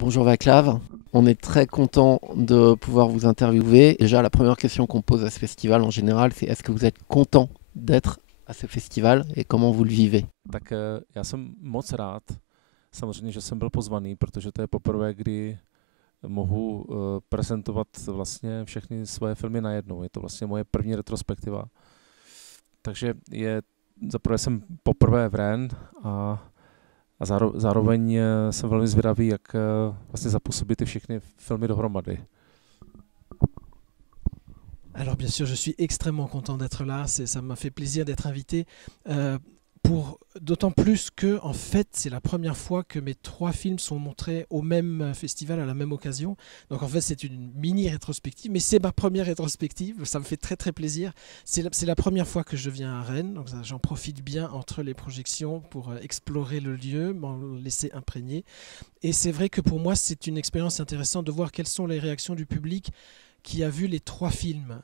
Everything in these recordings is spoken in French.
Bonjour Vaclav, on est très content de pouvoir vous interviewer. Déjà, la première question qu'on pose à ce festival en général, c'est est-ce que vous êtes content d'être à ce festival et comment vous le vivez? Tak já jsem moc rád, samozřejmě, že jsem byl pozvaný, protože to je poprvé, kdy mohu prezentovat vlastně všechny svoje filmy najednou. Je to vlastně moje první retrospektiva. Takže zaprvé jsem poprvé v Rennes a zároveň jsem velmi zvědavý, jak vlastně zapůsobí ty všechny filmy dohromady. Alors bien sûr, je suis extrêmement content d'être là. Ça m'a fait plaisir d'être invité. D'autant plus que en fait, c'est la première fois que mes trois films sont montrés au même festival à la même occasion. Donc en fait, c'est une mini rétrospective, mais c'est ma première rétrospective. Ça me fait très très plaisir. C'est la première fois que je viens à Rennes, donc j'en profite bien entre les projections pour explorer le lieu, m'en laisser imprégner. Et c'est vrai que pour moi, c'est une expérience intéressante de voir quelles sont les réactions du public qui a vu les trois films.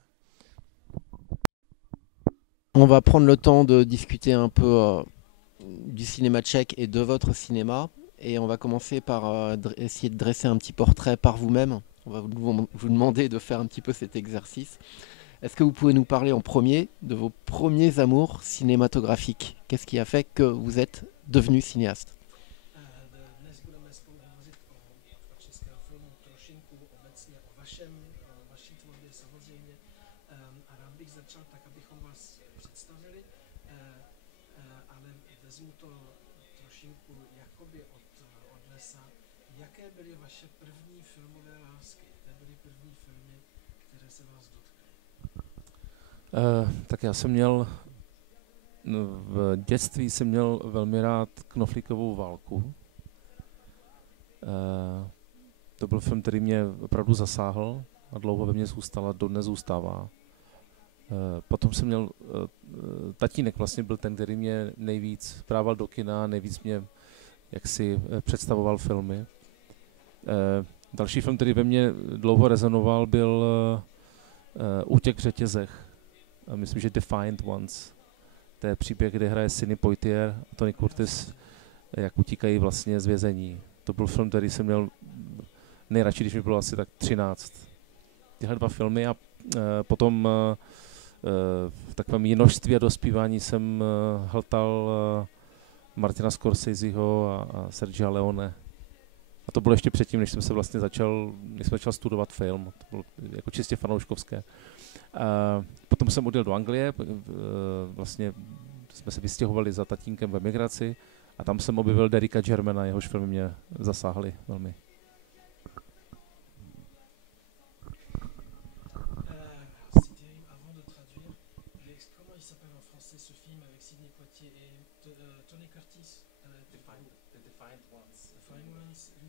On va prendre le temps de discuter un peu du cinéma tchèque et de votre cinéma. Et on va commencer par essayer de dresser un petit portrait par vous-même. On va vous demander de faire un petit peu cet exercice. Est-ce que vous pouvez nous parler en premier de vos premiers amours cinématographiques? Qu'est-ce qui a fait que vous êtes devenu cinéaste? Dnes budeme spolu hovořit o českém filmu trošinku obecně o vaší tvorbě samozřejmě. A rád bych začal tak, abychom vás představili, ale vezmu to trošinku jakoby od lesa. Jaké byly vaše první filmové lásky? Jaké byly první filmy, které se vás dotkly? Tak já jsem měl v dětství jsem měl velmi rád Knoflíkovou válku. To byl film, který mě opravdu zasáhl a dlouho ve mně zůstal a dodnes zůstává. Potom jsem měl, tatínek vlastně byl ten, který mě nejvíc brával do kina, nejvíc mě jaksi představoval filmy. Další film, který ve mně dlouho rezonoval, byl Útěk v řetězech. Myslím, že Defiant Ones. To je příběh, kde hraje Sidney Poitier a Tony Curtis, jak utíkají vlastně z vězení. To byl film, který jsem měl nejradši, když mi bylo asi tak 13. Tyhle dva filmy a potom v takovém jinožství a dospívání jsem hltal Martina Scorseseho a Sergia Leone. A to bylo ještě předtím, než jsem začal studovat film. To bylo jako čistě fanouškovské. Potom jsem odjel do Anglie, vlastně jsme se vystěhovali za tatínkem v emigraci a tam jsem objevil Derricka Germana, jehož filmy mě zasáhly velmi.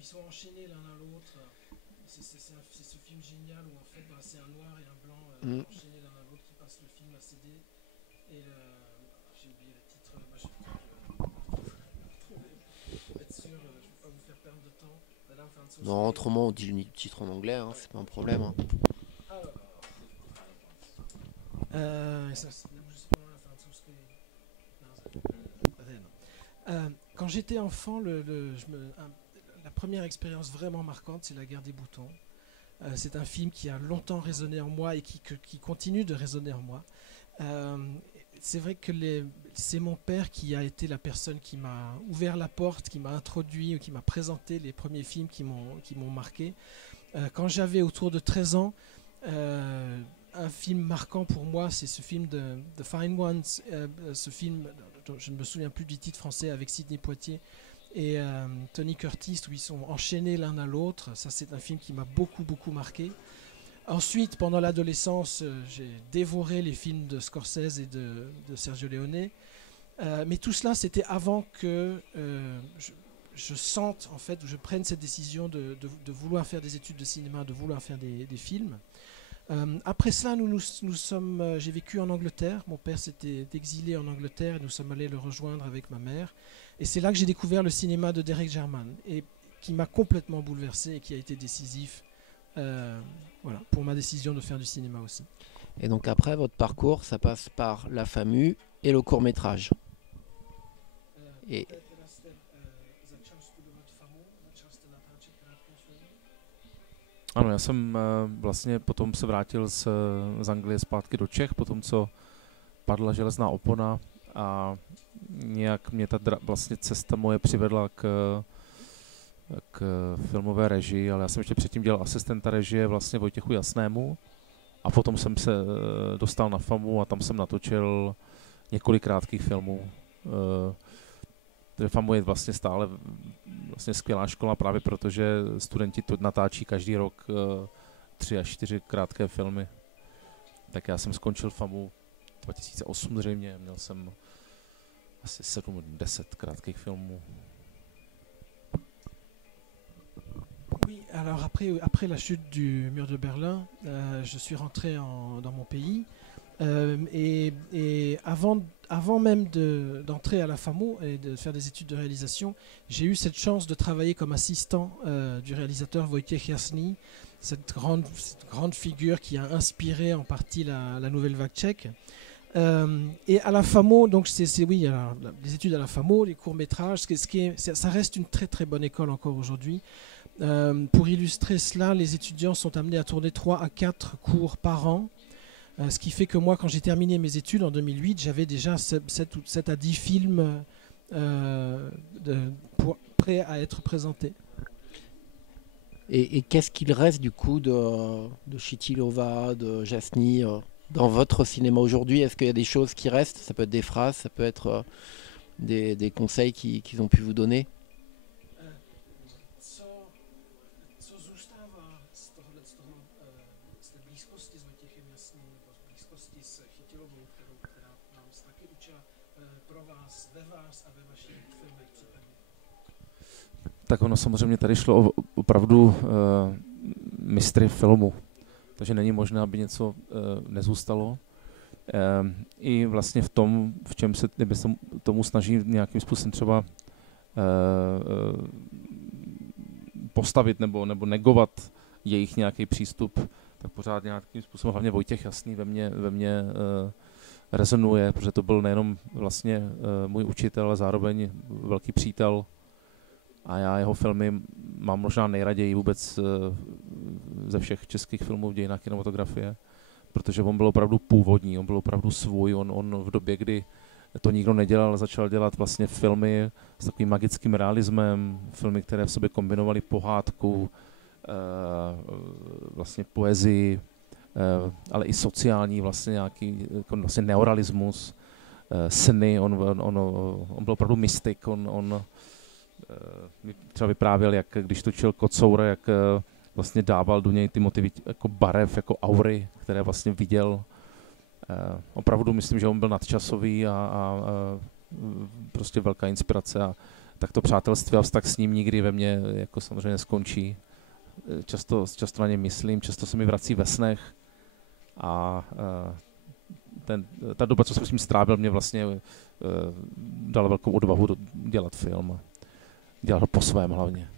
Sont enchaînés l'un à l'autre. C'est ce film génial où en fait c'est un noir et un blanc enchaînés l'un à l'autre qui passent le film à CD. Et j'ai oublié le titre. Moi, je vais être sûr, je ne vais pas vous faire perdre de temps. Non, autrement on dit le titre en anglais, hein, c'est pas un problème. Hein. Quand j'étais enfant, la première expérience vraiment marquante, c'est La Guerre des boutons. C'est un film qui a longtemps résonné en moi et qui continue de résonner en moi. C'est vrai que c'est mon père qui a été la personne qui m'a ouvert la porte, qui m'a introduit, qui m'a présenté les premiers films qui m'ont marqué. Quand j'avais autour de 13 ans, un film marquant pour moi, c'est ce film de The Fine Ones, ce film, dont je ne me souviens plus du titre français, avec Sidney Poitier et Tony Curtis, où ils sont enchaînés l'un à l'autre. Ça, c'est un film qui m'a beaucoup, beaucoup marqué. Ensuite, pendant l'adolescence, j'ai dévoré les films de Scorsese et de Sergio Leone. Mais tout cela, c'était avant que je sente, en fait, je prenne cette décision de vouloir faire des études de cinéma, de vouloir faire des films. Après cela, j'ai vécu en Angleterre. Mon père s'était exilé en Angleterre et nous sommes allés le rejoindre avec ma mère. Et c'est là que j'ai découvert le cinéma de Derek Jarman, et qui m'a complètement bouleversé et qui a été décisif voilà, pour ma décision de faire du cinéma aussi. Et donc après, votre parcours, ça passe par la FAMU et le court-métrage. Et Ano, já jsem vlastně potom se vrátil z Anglie zpátky do Čech, potom co padla železná opona a nějak mě ta vlastně cesta moje přivedla k filmové režii, ale já jsem ještě předtím dělal asistenta režie vlastně Vojtěchu Jasnému a potom jsem se dostal na FAMU a tam jsem natočil několik krátkých filmů. FAMU je vlastně stále vlastně skvělá škola právě protože studenti to natáčí každý rok 3 až 4 krátké filmy. Tak já jsem skončil FAMU 2008 zřejmě, měl jsem asi 7-10 krátkých filmů. Oui, alors après la chute du mur de Berlin, je suis rentré dans mon pays et avant même d'entrer à la FAMU et de faire des études de réalisation, j'ai eu cette chance de travailler comme assistant du réalisateur Wojciech Jasný, cette grande figure qui a inspiré en partie la nouvelle vague tchèque. Et à la FAMO, donc oui, alors, les études à la FAMO, les courts-métrages, ça reste une très très bonne école encore aujourd'hui. Pour illustrer cela, les étudiants sont amenés à tourner 3 à 4 cours par an, ce qui fait que moi, quand j'ai terminé mes études en 2008, j'avais déjà 7 à 10 films prêts à être présentés. Et qu'est-ce qu'il reste du coup de Chytilova, de Jasny dans votre cinéma aujourd'hui? Est-ce qu'il y a des choses qui restent? Ça peut être des phrases, ça peut être des conseils qu'ils ont pu vous donner. Tak ono samozřejmě tady šlo opravdu mistry filmu, takže není možné, aby něco nezůstalo. I vlastně v tom, v čem se tomu snaží nějakým způsobem třeba postavit nebo negovat jejich nějaký přístup, tak pořád nějakým způsobem, hlavně Vojtěch Jasný ve mně rezonuje, protože to byl nejenom vlastně můj učitel, ale zároveň velký přítel. A já jeho filmy mám možná nejraději vůbec ze všech českých filmů v dějinách kinematografie, protože on byl opravdu původní, on byl opravdu svůj, on v době, kdy to nikdo nedělal, začal dělat vlastně filmy s takovým magickým realismem, filmy, které v sobě kombinovaly pohádku, vlastně poezii, ale i sociální vlastně nějaký vlastně neorealismus, sny, on byl opravdu mystik, on mi třeba vyprávěl, jak když točil Kocoura, jak vlastně dával do něj ty motivy jako barev, jako aury, které vlastně viděl. Opravdu myslím, že on byl nadčasový a prostě velká inspirace a tak to přátelství a vztah s ním nikdy ve mně jako samozřejmě neskončí. Často na ně myslím, často se mi vrací ve snech a ta doba, co jsem s ním strávil, mě vlastně dala velkou odvahu dělat film. Dělat ho po svém hlavně.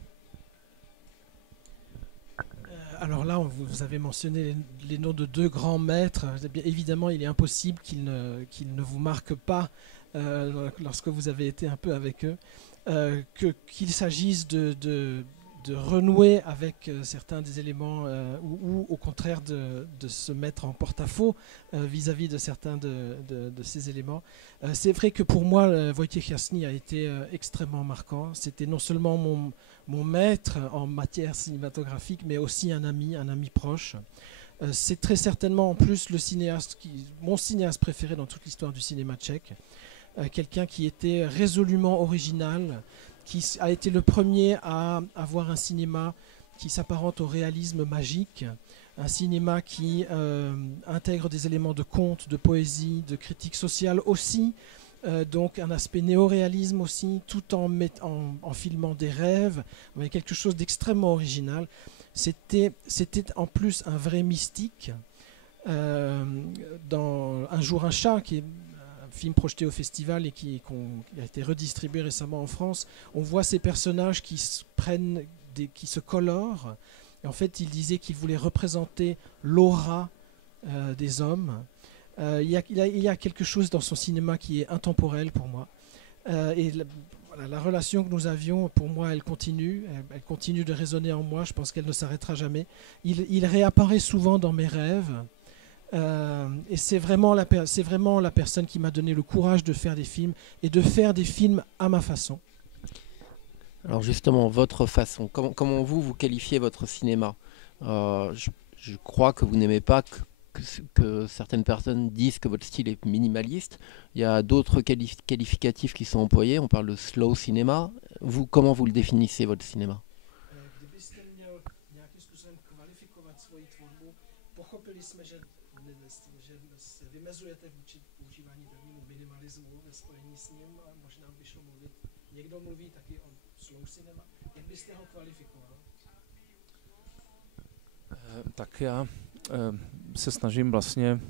Alors là, vous avez mentionné les noms de 2 grands maîtres. Bien évidemment, il est impossible qu'ils ne vous marquent pas lorsque vous avez été un peu avec eux. Qu'il s'agisse de renouer avec certains des éléments ou au contraire de se mettre en porte-à-faux vis-à-vis de certains de ces éléments. C'est vrai que pour moi, Wojciech Jasný a été extrêmement marquant. C'était non seulement mon maître en matière cinématographique, mais aussi un ami proche. C'est très certainement en plus mon cinéaste préféré dans toute l'histoire du cinéma tchèque. Quelqu'un qui était résolument original, qui a été le premier à avoir un cinéma qui s'apparente au réalisme magique, un cinéma qui intègre des éléments de conte, de poésie, de critique sociale aussi, donc un aspect néo-réalisme aussi, tout en filmant des rêves, avec quelque chose d'extrêmement original. C'était en plus un vrai mystique. Dans Un jour un chat, qui est film projeté au festival et qui a été redistribué récemment en France, on voit ces personnages qui se colorent. Et en fait, il disait qu'il voulait représenter l'aura des hommes. Il y a quelque chose dans son cinéma qui est intemporel pour moi. Et la relation que nous avions, pour moi, elle continue de résonner en moi. Je pense qu'elle ne s'arrêtera jamais. Il réapparaît souvent dans mes rêves. Et c'est vraiment la personne qui m'a donné le courage de faire des films et de faire des films à ma façon. Alors justement, votre façon, comment vous qualifiez votre cinéma? Je crois que vous n'aimez pas que certaines personnes disent que votre style est minimaliste. Il y a d'autres qualificatifs qui sont employés. On parle de slow cinéma. Vous, comment vous le définissez, votre cinéma? Tak já se snažím vlastně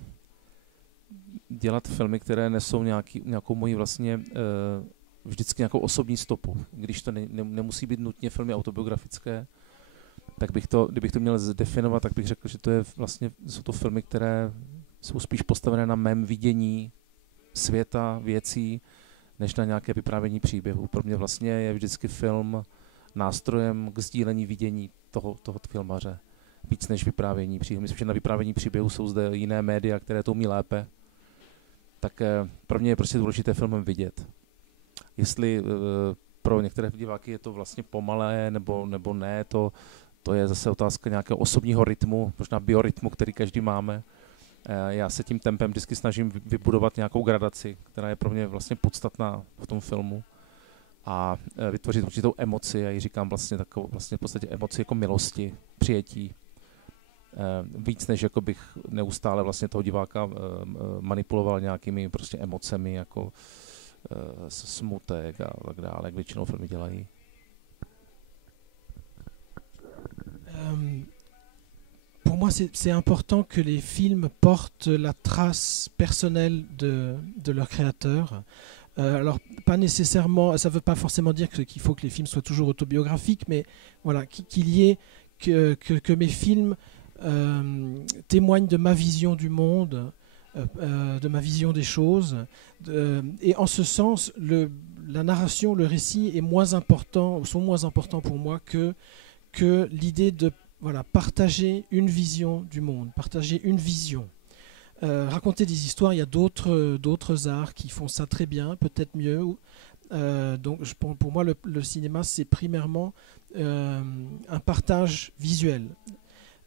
dělat filmy, které nesou nějakou moji vlastně vždycky nějakou osobní stopu. Když to nemusí být nutně filmy autobiografické, tak kdybych to měl zdefinovat, tak bych řekl, že jsou to filmy, které jsou spíš postavené na mém vidění světa, věcí, než na nějaké vyprávění příběhu. Pro mě vlastně je vždycky film nástrojem k sdílení vidění toho filmaře. Víc než vyprávění příběhu. Myslím, že na vyprávění příběhu jsou zde jiné média, které to umí lépe. Tak pro mě je prostě důležité filmem vidět. Jestli pro některé diváky je to vlastně pomalé nebo ne, to je zase otázka nějakého osobního rytmu, možná biorytmu, který každý máme. Já se tím tempem vždycky snažím vybudovat nějakou gradaci, která je pro mě vlastně podstatná v tom filmu. A vytvořit určitou emoci, já ji říkám vlastně v podstatě emoci jako milosti, přijetí. Víc než jako bych neustále vlastně toho diváka manipuloval nějakými prostě emocemi jako smutek a tak dále, jak většinou filmy dělají. Pour moi, c'est important que les films portent la trace personnelle de leur créateur. Alors, pas nécessairement, ça ne veut pas forcément dire qu'il faut que les films soient toujours autobiographiques, mais voilà, qu'il y ait que mes films témoignent de ma vision du monde, de ma vision des choses. Et en ce sens, la narration, le récit sont moins importants pour moi que l'idée de partager une vision du monde, partager une vision. Raconter des histoires, il y a d'autres arts qui font ça très bien, peut-être mieux. Donc pour moi, le cinéma, c'est primairement un partage visuel.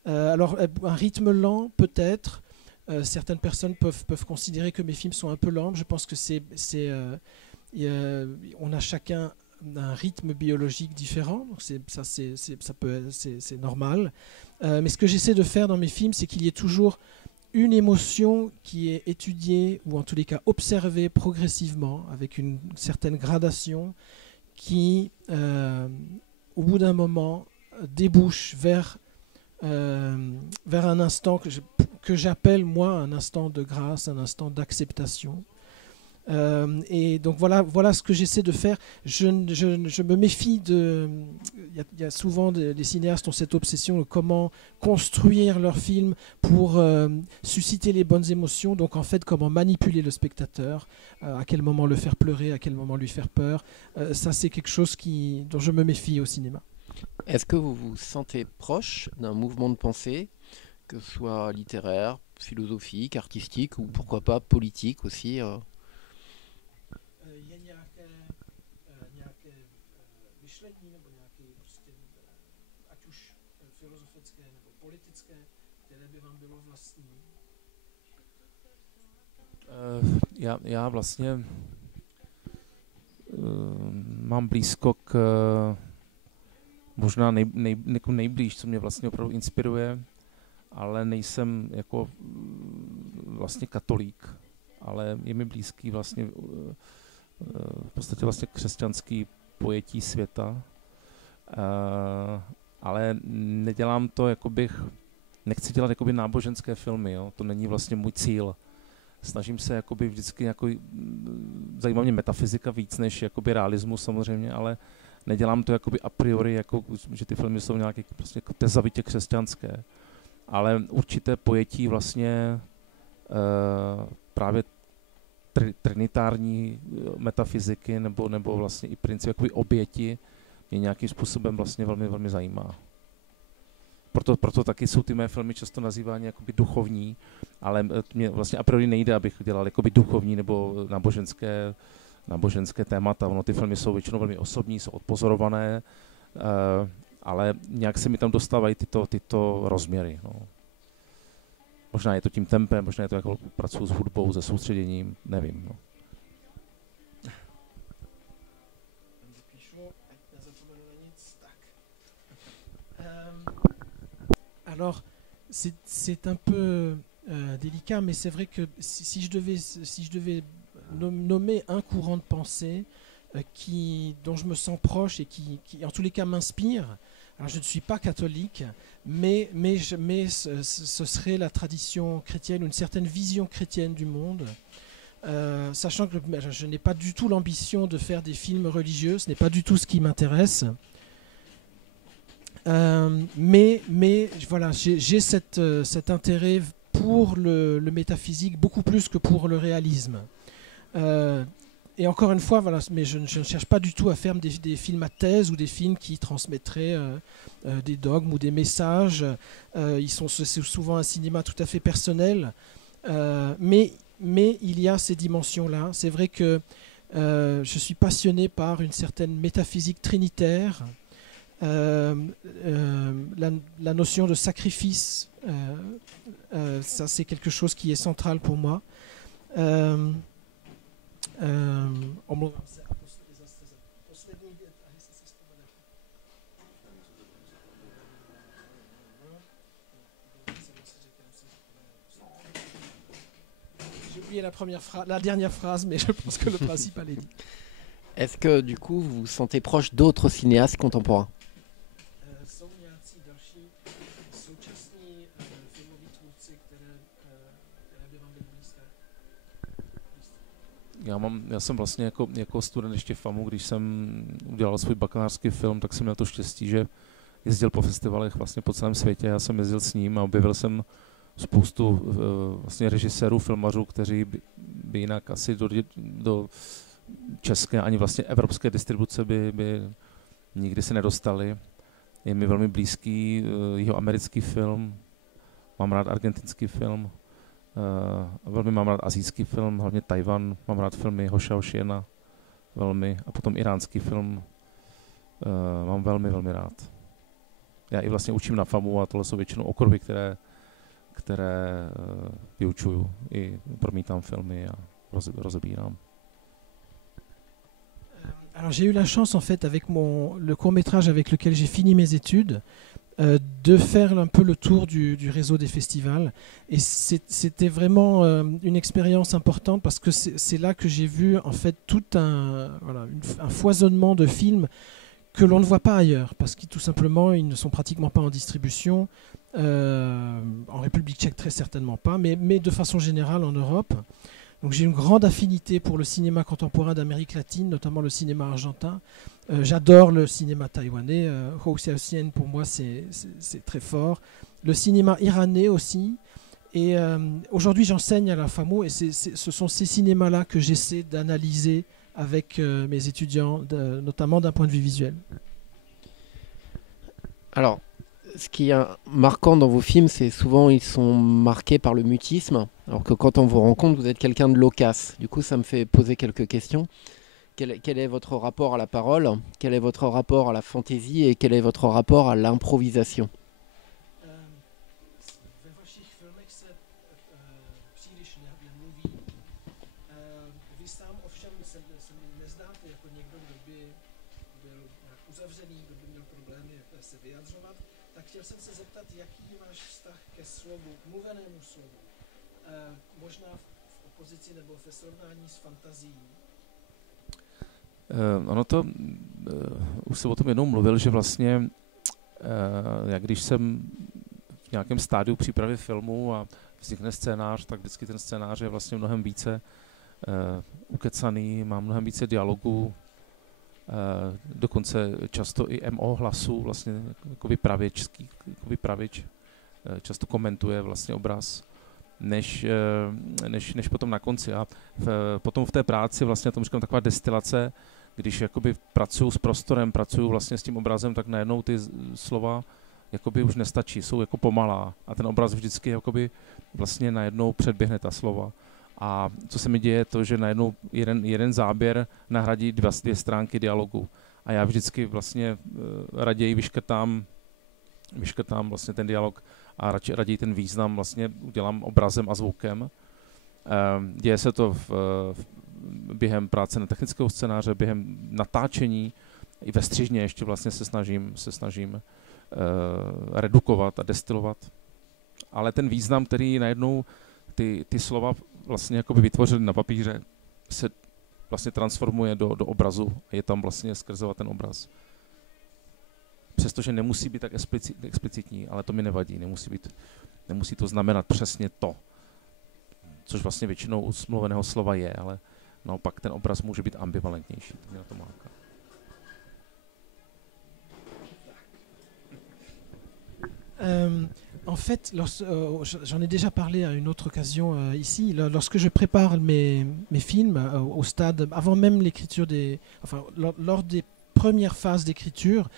Alors, un rythme lent, peut-être. Certaines personnes peuvent considérer que mes films sont un peu lents. Je pense que on a chacun un rythme biologique différent, donc c'est normal. Mais ce que j'essaie de faire dans mes films, c'est qu'il y ait toujours une émotion qui est étudiée, ou en tous les cas observée progressivement, avec une certaine gradation, qui, au bout d'un moment, débouche vers un instant que j'appelle, moi, un instant de grâce, un instant d'acceptation. Et donc voilà ce que j'essaie de faire. Je me méfie il y a souvent des cinéastes ont cette obsession de comment construire leur film pour susciter les bonnes émotions. Donc en fait, comment manipuler le spectateur, à quel moment le faire pleurer, à quel moment lui faire peur. Ça, c'est quelque chose dont je me méfie au cinéma. Est-ce que vous vous sentez proche d'un mouvement de pensée, que ce soit littéraire, philosophique, artistique ou pourquoi pas politique aussi myšlení nebo nějaké prostě, ať už filozofické nebo politické, které by vám bylo vlastní? Já vlastně mám blízko k možná nejblíž, co mě vlastně opravdu inspiruje, ale nejsem jako vlastně katolík, ale je mi blízký vlastně v podstatě vlastně křesťanský pojetí světa, ale nedělám to, nechci dělat jakoby náboženské filmy, jo? To není vlastně můj cíl. Snažím se jakoby vždycky, zajímá mě metafyzika víc než jakoby realismus samozřejmě, ale nedělám to jakoby a priori, že ty filmy jsou nějaké prostě tezavitě křesťanské, ale určité pojetí vlastně právě trinitární metafyziky nebo vlastně i princip jakoby oběti mě nějakým způsobem vlastně velmi, velmi zajímá. Proto taky jsou ty mé filmy často nazývány jakoby duchovní, ale mě vlastně a priori nejde, abych dělal jakoby duchovní nebo náboženské témata. Ono ty filmy jsou většinou velmi osobní, jsou odpozorované, ale nějak se mi tam dostávají tyto rozměry. No. Možná je to tím tempem, možná je to jako pracuji s hudbou, se soustředěním, nevím. No. Alors, c'est un peu délicat, mais c'est vrai que si je devais nommer un courant de pensée dont je me sens proche et qui en tous les cas m'inspire, alors je ne suis pas catholique, mais ce serait la tradition chrétienne, une certaine vision chrétienne du monde, sachant que je n'ai pas du tout l'ambition de faire des films religieux, ce n'est pas du tout ce qui m'intéresse. Mais voilà, j'ai cet intérêt pour le métaphysique beaucoup plus que pour le réalisme. Et encore une fois, voilà, mais je ne cherche pas du tout à faire des films à thèse ou des films qui transmettraient des dogmes ou des messages. C'est souvent un cinéma tout à fait personnel, mais il y a ces dimensions-là. C'est vrai que je suis passionné par une certaine métaphysique trinitaire. La notion de sacrifice, ça c'est quelque chose qui est central pour moi. J'ai oublié la dernière phrase, mais je pense que le principal est dit. Est-ce que du coup vous vous sentez proche d'autres cinéastes contemporains? Já jsem vlastně jako student ještě FAMu, když jsem udělal svůj bakalářský film, tak jsem měl to štěstí, že jezdil po festivalech vlastně po celém světě. Já jsem jezdil s ním a objevil jsem spoustu vlastně režisérů, filmařů, kteří by jinak asi do české ani vlastně evropské distribuce by nikdy se nedostali. Je mi velmi blízký jihoamerický film, mám rád argentinský film, velmi mám rád asijský film, hlavně Tajvan, mám rád filmy Ho Shaoxiana velmi a potom iránský film mám velmi, velmi rád. Já i vlastně učím na FAMu a tohle jsou většinou okruhy, které vyučuju i promítám filmy a rozebírám. Alors j'ai eu la chance en fait avec le court-métrage avec lequel j'ai fini mes études de faire un peu le tour du réseau des festivals et c'était vraiment une expérience importante parce que c'est là que j'ai vu en fait tout un foisonnement de films que l'on ne voit pas ailleurs parce que tout simplement ils ne sont pratiquement pas en distribution, en République tchèque très certainement pas, mais de façon générale en Europe. Donc j'ai une grande affinité pour le cinéma contemporain d'Amérique latine, notamment le cinéma argentin. J'adore le cinéma taïwanais. Hou Hsiao-hsien, pour moi, c'est très fort. Le cinéma iranais aussi. Et aujourd'hui, j'enseigne à la FAMU et ce sont ces cinémas-là que j'essaie d'analyser avec mes étudiants, notamment d'un point de vue visuel. Alors, ce qui est marquant dans vos films, c'est souvent ils sont marqués par le mutisme, alors que quand on vous rencontre, vous êtes quelqu'un de loquace. Du coup, ça me fait poser quelques questions. Quel est votre rapport à la parole? Quel est votre rapport à la fantaisie? Et quel est votre rapport à l'improvisation? Chtěl jsem se zeptat, jaký máš vztah ke slovu, mluvenému slovu, možná v opozici nebo ve srovnání s fantazií? Ono to, už jsem o tom jednou mluvil, že vlastně, jak když jsem v nějakém stádiu přípravy filmu a vznikne scénář, tak vždycky ten scénář je vlastně mnohem více ukecaný, má mnohem více dialogů, dokonce často i MO hlasu, vlastně jako vypravěč často komentuje vlastně obraz. než potom na konci. A potom v té práci vlastně, tomu říkám, taková destilace, když jakoby pracuju s prostorem, pracuju vlastně s tím obrazem, tak najednou ty slova jakoby už nestačí, jsou jako pomalá a ten obraz vždycky jakoby vlastně najednou předběhne ta slova. A co se mi děje, je to, že najednou jeden záběr nahradí dvě stránky dialogu. A já vždycky vlastně raději vyškrtám vlastně ten dialog a raději ten význam vlastně udělám obrazem a zvukem. Děje se to během práce na technického scénáře, během natáčení, i ve střižně ještě vlastně se snažím redukovat a destilovat. Ale ten význam, který najednou ty slova vlastně jakoby vytvořili na papíře, se vlastně transformuje do obrazu a je tam vlastně skrzovat ten obraz. Přestože nemusí být tak explicitní, ale to mi nevadí, nemusí to znamenat přesně to, což vlastně většinou u mluveného slova je, ale naopak ten obraz může být ambivalentnější. To mě na to máka. En fait, j'en ai déjà parlé à une autre occasion ici. Lorsque je prépare mes films au stade, avant même l'écriture lors des premières phases d'écriture,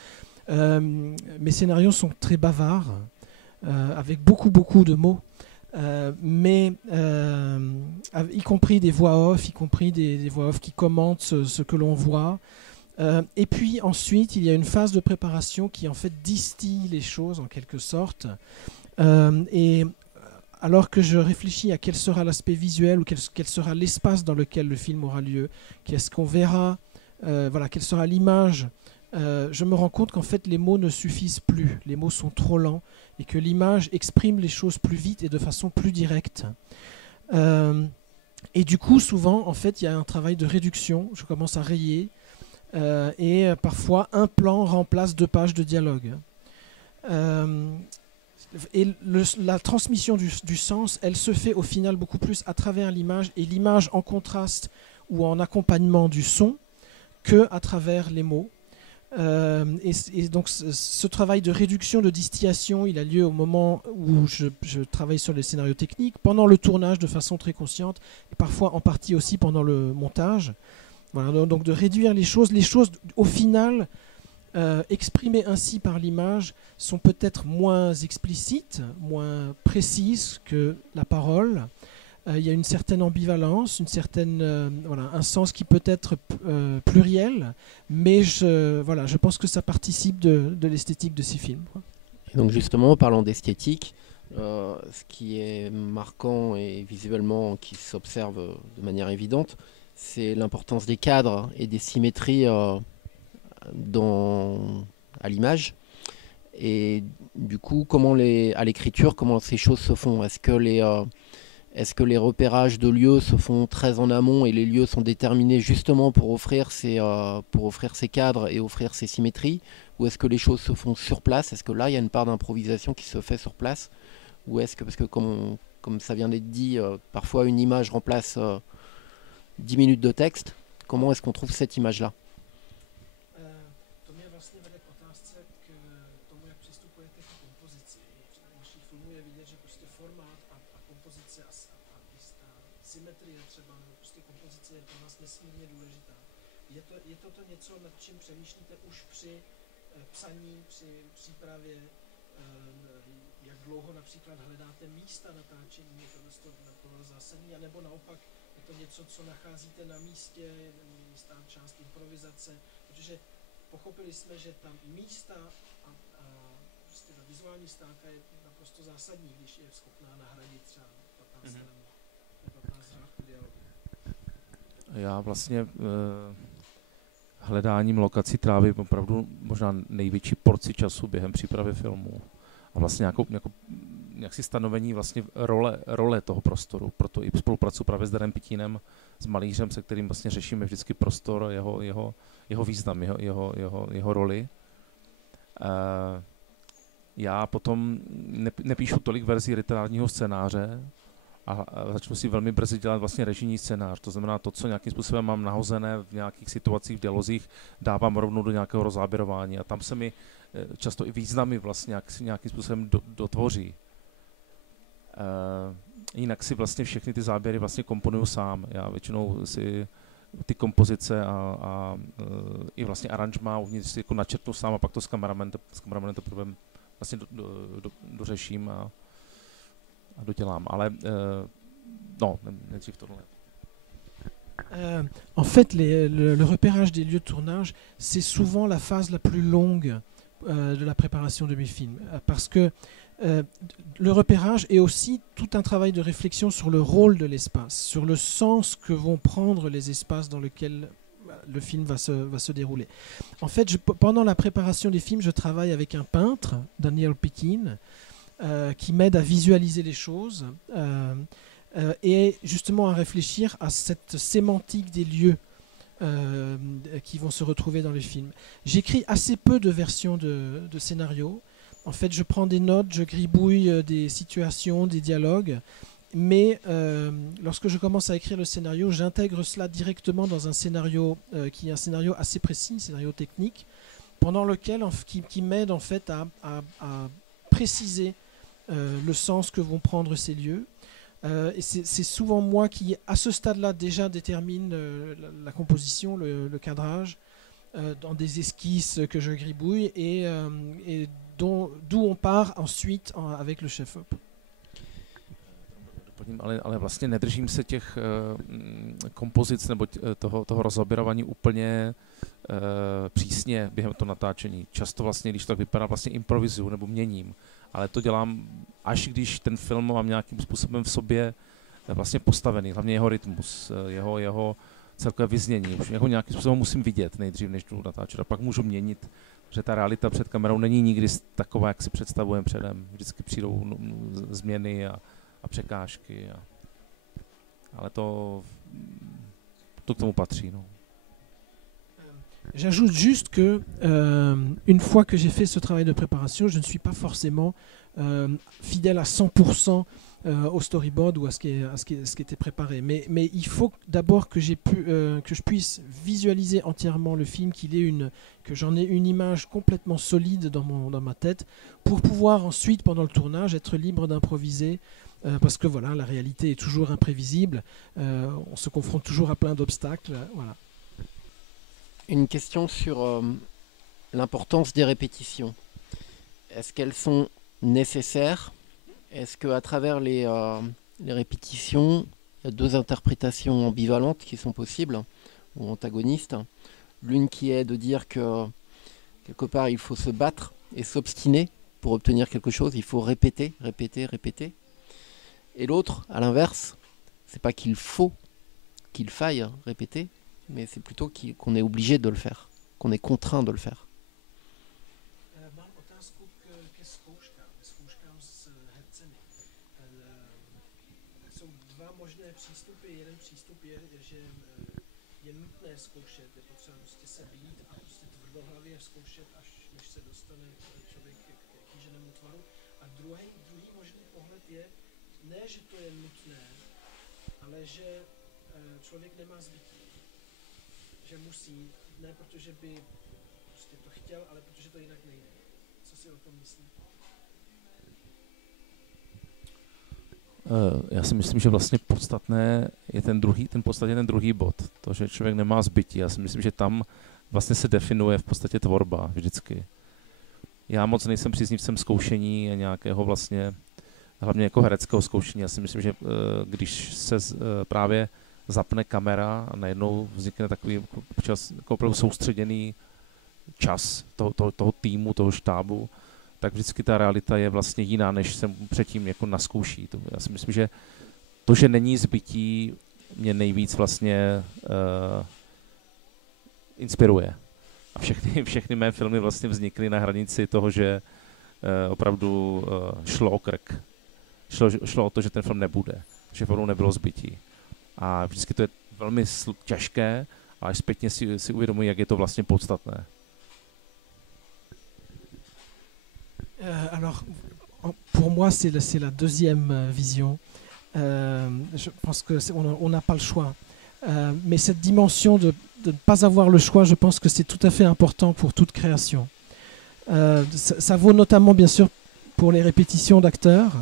mes scénarios sont très bavards, avec beaucoup de mots, y compris des voix off, y compris des voix off qui commentent ce que l'on voit. Et puis ensuite, il y a une phase de préparation qui en fait distille les choses en quelque sorte. Et alors que je réfléchis à quel sera l'aspect visuel ou quel sera l'espace dans lequel le film aura lieu, qu'est-ce qu'on verra, quelle sera l'image, je me rends compte qu'en fait les mots ne suffisent plus, les mots sont trop lents et que l'image exprime les choses plus vite et de façon plus directe. Et du coup, souvent, en fait, il y a un travail de réduction, je commence à rayer, et parfois un plan remplace 2 pages de dialogue. Et la transmission du sens, elle se fait au final beaucoup plus à travers l'image, et l'image en contraste ou en accompagnement du son que à travers les mots. Et donc ce travail de réduction, de distillation, il a lieu au moment où je travaille sur les scénarios techniques, pendant le tournage de façon très consciente, et parfois en partie aussi pendant le montage. Voilà, donc de réduire les choses au final exprimées ainsi par l'image sont peut-être moins explicites, moins précises que la parole. Il y a une certaine ambivalence, un sens qui peut être pluriel, mais je pense que ça participe de l'esthétique de ces films. Et donc justement, en parlant d'esthétique, ce qui est marquant et visuellement qui s'observe de manière évidente, c'est l'importance des cadres et des symétries à l'image. Et du coup, à l'écriture, comment ces choses se font? Est-ce que les repérages de lieux se font très en amont et les lieux sont déterminés justement pour offrir ces cadres et offrir ces symétries? Ou est-ce que les choses se font sur place? Est-ce que là, il y a une part d'improvisation qui se fait sur place? Ou est-ce que, parce que comme ça vient d'être dit, parfois une image remplace 10 minutes de texte, comment est-ce qu'on trouve cette image-là? Je to něco, nad čím přemýšlíte už při psaní, při přípravě, jak dlouho například hledáte místa natáčení, je to zásadní, anebo naopak je to něco, co nacházíte na místě, jistá část improvizace, protože pochopili jsme, že ta místa a prostě ta vizuální stránka je naprosto zásadní, když je schopná nahradit třeba 15 řádků dialogu. Já vlastně hledáním lokací trávím opravdu možná největší porci času během přípravy filmu. A vlastně nějak si stanovení vlastně role toho prostoru. Proto i spolupracuji právě s Darem Pitínem, s malířem, se kterým vlastně řešíme vždycky prostor, jeho význam, jeho roli. Já potom nepíšu tolik verzí literárního scénáře, a začnu si velmi brzy dělat vlastně režijní scénář. To znamená to, co nějakým způsobem mám nahozené v nějakých situacích, v dialozích, dávám rovnou do nějakého rozáběrování. A tam se mi často i významy vlastně nějakým způsobem dotvoří. jinak si vlastně všechny ty záběry vlastně komponuju sám. Já většinou si ty kompozice a i vlastně aranžma uvnitř si jako načrtnu sám a pak to s kameramenem teprve vlastně dořeším a dodělám. Ale no, nejdřív tohle. En fait, le repérage des lieux de tournage, c'est souvent la phase la plus longue de la préparation de mes films. Parce que le repérage est aussi tout un travail de réflexion sur le rôle de l'espace, sur le sens que vont prendre les espaces dans lesquels le film va se dérouler. En fait, pendant la préparation des films, je travaille avec un peintre, Daniel Pekin, qui m'aide à visualiser les choses et justement à réfléchir à cette sémantique des lieux qui vont se retrouver dans le film. J'écris assez peu de versions de scénarios. En fait, je prends des notes, je gribouille des situations, des dialogues, mais lorsque je commence à écrire le scénario, j'intègre cela directement dans un scénario qui est un scénario assez précis, un scénario technique, pendant lequel qui m'aide en fait à préciser le sens que vont prendre ces lieux. Et c'est souvent moi qui, à ce stade-là, déjà détermine la composition, le cadrage, dans des esquisses que je gribouille et d'où on part ensuite avec le chef-op. Ale vlastně nedržím se těch kompozic nebo toho rozoběrování úplně přísně během toho natáčení. Často vlastně, když to vypadá, vlastně improvizuju nebo měním. Ale to dělám, až když ten film mám nějakým způsobem v sobě vlastně postavený, hlavně jeho rytmus, jeho celkové vyznění. Už jeho nějakým způsobem musím vidět nejdřív, než jdu natáčet. A pak můžu měnit, že ta realita před kamerou není nikdy taková, jak si představujeme předem. Vždycky přijdou změny a překážky. Ale to k tomu patří. No. J'ajoute juste que une fois que j'ai fait ce travail de préparation, je ne suis pas forcément fidèle à 100% au storyboard ou à ce qui était préparé. Mais il faut d'abord que je puisse visualiser entièrement le film, que j'en ai une image complètement solide dans ma tête, pour pouvoir ensuite, pendant le tournage, être libre d'improviser. Parce que voilà, la réalité est toujours imprévisible. On se confronte toujours à plein d'obstacles. Voilà. Une question sur l'importance des répétitions. Est-ce qu'elles sont nécessaires? Est-ce qu'à travers les répétitions, il y a deux interprétations ambivalentes qui sont possibles, ou antagonistes? L'une qui est de dire que quelque part il faut se battre et s'obstiner pour obtenir quelque chose, il faut répéter, répéter, répéter. Et l'autre, à l'inverse, c'est pas qu'il faille répéter, mais c'est plutôt qu'on est obligé de le faire, qu'on est contraint de le faire. Mám otázku ke zkouškám s hercemi. Jsou dva možné přístupy. Jeden přístup je, že je nutné zkoušet, je potřeba prostě se být a prostě tvrdohlavě zkoušet, až než se dostane člověk k kýženému tvaru. A druhý možný pohled je, ne, že to je nutné, ale že člověk nemá zbytí. Že musí, ne protože by prostě to chtěl, ale protože to jinak nejde. Co si o tom myslíte? Já si myslím, že vlastně podstatné je ten druhý bod. To, že člověk nemá zbytí. Já si myslím, že tam vlastně se definuje v podstatě tvorba vždycky. Já moc nejsem příznivcem zkoušení a nějakého vlastně, hlavně jako hereckého zkoušení. Já si myslím, že když se právě zapne kamera a najednou vznikne takový jako opravdu soustředěný čas toho týmu, toho štábu, tak vždycky ta realita je vlastně jiná, než se předtím jako naskouší. Já si myslím, že to, že není zbytí, mě nejvíc vlastně inspiruje. A všechny mé filmy vlastně vznikly na hranici toho, že opravdu šlo o krk. Šlo o to, že ten film nebude, že opravdu nebylo zbytí. A vždycky to je velmi těžké, a až zpětně si uvědomuji, jak je to vlastně podstatné. Alors, pour moi, c'est la deuxième vision. Je pense qu'on n'a pas le choix. Mais cette dimension de ne pas avoir le choix, je pense que c'est tout à fait important pour toute création. Ça vaut notamment, bien sûr, pour les répétitions d'acteurs.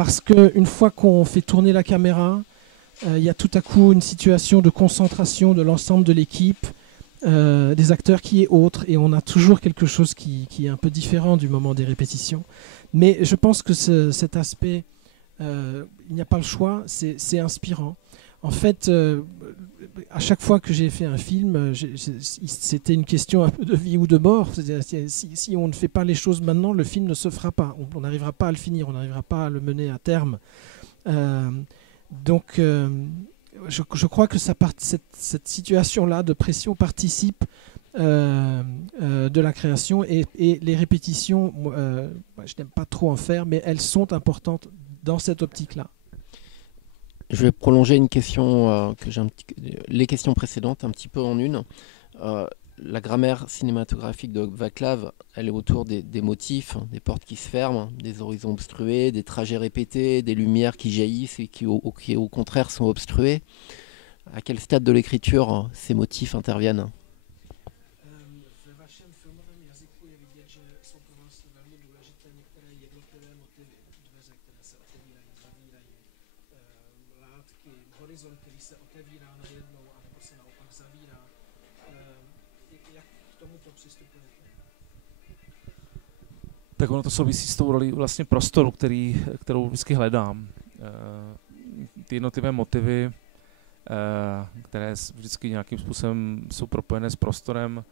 parce qu'une fois qu'on fait tourner la caméra, il y a tout à coup une situation de concentration de l'ensemble de l'équipe, des acteurs qui est autre, et on a toujours quelque chose qui est un peu différent du moment des répétitions. Mais je pense que cet aspect, il n'y a pas le choix, c'est inspirant. En fait, à chaque fois que j'ai fait un film, c'était une question un peu de vie ou de mort. Si on ne fait pas les choses maintenant, le film ne se fera pas. On n'arrivera pas à le finir, on n'arrivera pas à le mener à terme. Donc, je crois que cette situation-là de pression participe de la création, et les répétitions, je n'aime pas trop en faire, mais elles sont importantes dans cette optique-là. Je vais prolonger une question, les questions précédentes un petit peu en une. La grammaire cinématographique de Vaclav, elle est autour des motifs, des portes qui se ferment, des horizons obstrués, des trajets répétés, des lumières qui jaillissent et qui au contraire sont obstruées. À quel stade de l'écriture ces motifs interviennent ? Tak ono to souvisí s tou rolí vlastně prostoru, kterou vždycky hledám. Ty jednotlivé motivy, které vždycky nějakým způsobem jsou propojené s prostorem,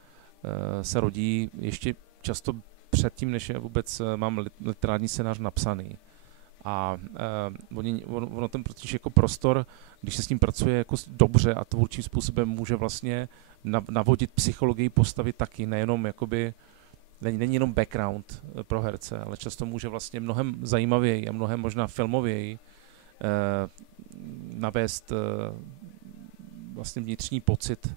se rodí ještě často předtím, než vůbec mám literární scénář napsaný. A ono ten totiž jako prostor, když se s ním pracuje jako dobře a tvůrčím způsobem, může vlastně navodit psychologii postavy taky, nejenom jakoby, není jenom background pro herce, ale často může vlastně mnohem zajímavěji a mnohem možná filmověji navést vlastně vnitřní pocit,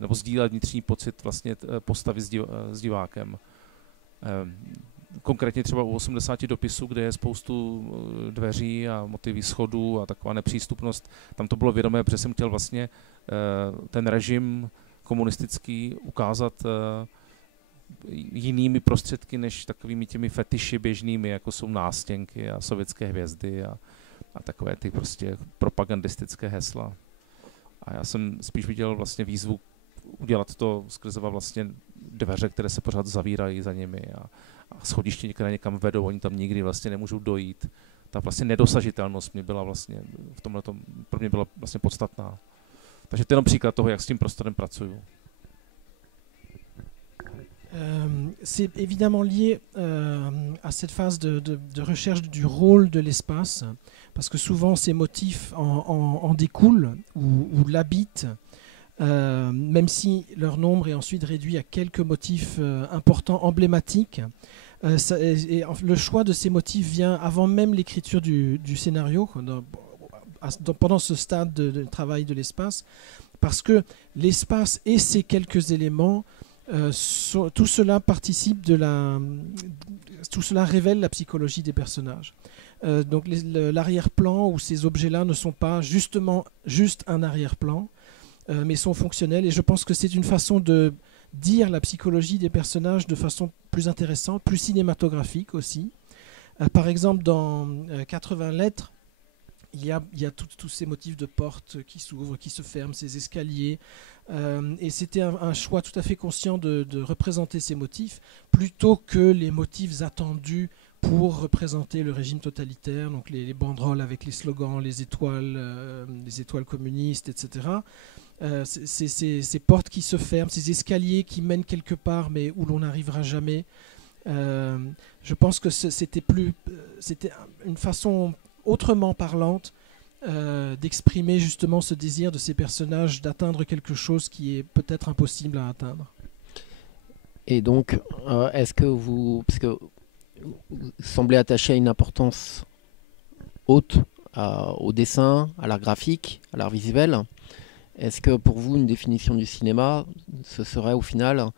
nebo sdílet vnitřní pocit vlastně postavy s divákem. Konkrétně třeba u 80 dopisů, kde je spoustu dveří a motivy schodů a taková nepřístupnost, tam to bylo vědomé, protože jsem chtěl vlastně ten režim komunistický ukázat jinými prostředky než takovými těmi fetiši běžnými, jako jsou nástěnky a sovětské hvězdy a takové ty prostě propagandistické hesla. A já jsem spíš viděl vlastně výzvu udělat to skrze vlastně dveře, které se pořád zavírají za nimi a schodiště někam vedou, oni tam nikdy vlastně nemůžou dojít. Ta vlastně nedosažitelnost mě byla vlastně v tomhletom pro mě byla vlastně podstatná. Takže to je jenom příklad toho, jak s tím prostorem pracuju. C'est évidemment lié à cette phase de recherche du rôle de l'espace, parce que souvent ces motifs en découlent ou l'habitent, même si leur nombre est ensuite réduit à quelques motifs importants, emblématiques. Le choix de ces motifs vient avant même l'écriture du scénario, pendant ce stade de travail de l'espace, parce que l'espace et ces quelques éléments, tout cela participe tout cela révèle la psychologie des personnages. Donc l'arrière-plan ou ces objets-là ne sont pas justement juste un arrière-plan, mais sont fonctionnels. Et je pense que c'est une façon de dire la psychologie des personnages de façon plus intéressante, plus cinématographique aussi. Par exemple, dans 80 lettres, il y a tous ces motifs de portes qui s'ouvrent, qui se ferment, ces escaliers. Et c'était un choix tout à fait conscient de représenter ces motifs plutôt que les motifs attendus pour représenter le régime totalitaire, donc les banderoles avec les slogans, les étoiles communistes, etc. Ces portes qui se ferment, ces escaliers qui mènent quelque part mais où l'on n'arrivera jamais. Je pense que c'était une façon autrement parlante d'exprimer justement ce désir de ces personnages d'atteindre quelque chose qui est peut-être impossible à atteindre. Et donc, est-ce que parce que vous semblez attacher une importance haute au dessin, à l'art graphique, à l'art visuel, est-ce que pour vous une définition du cinéma, ce serait au final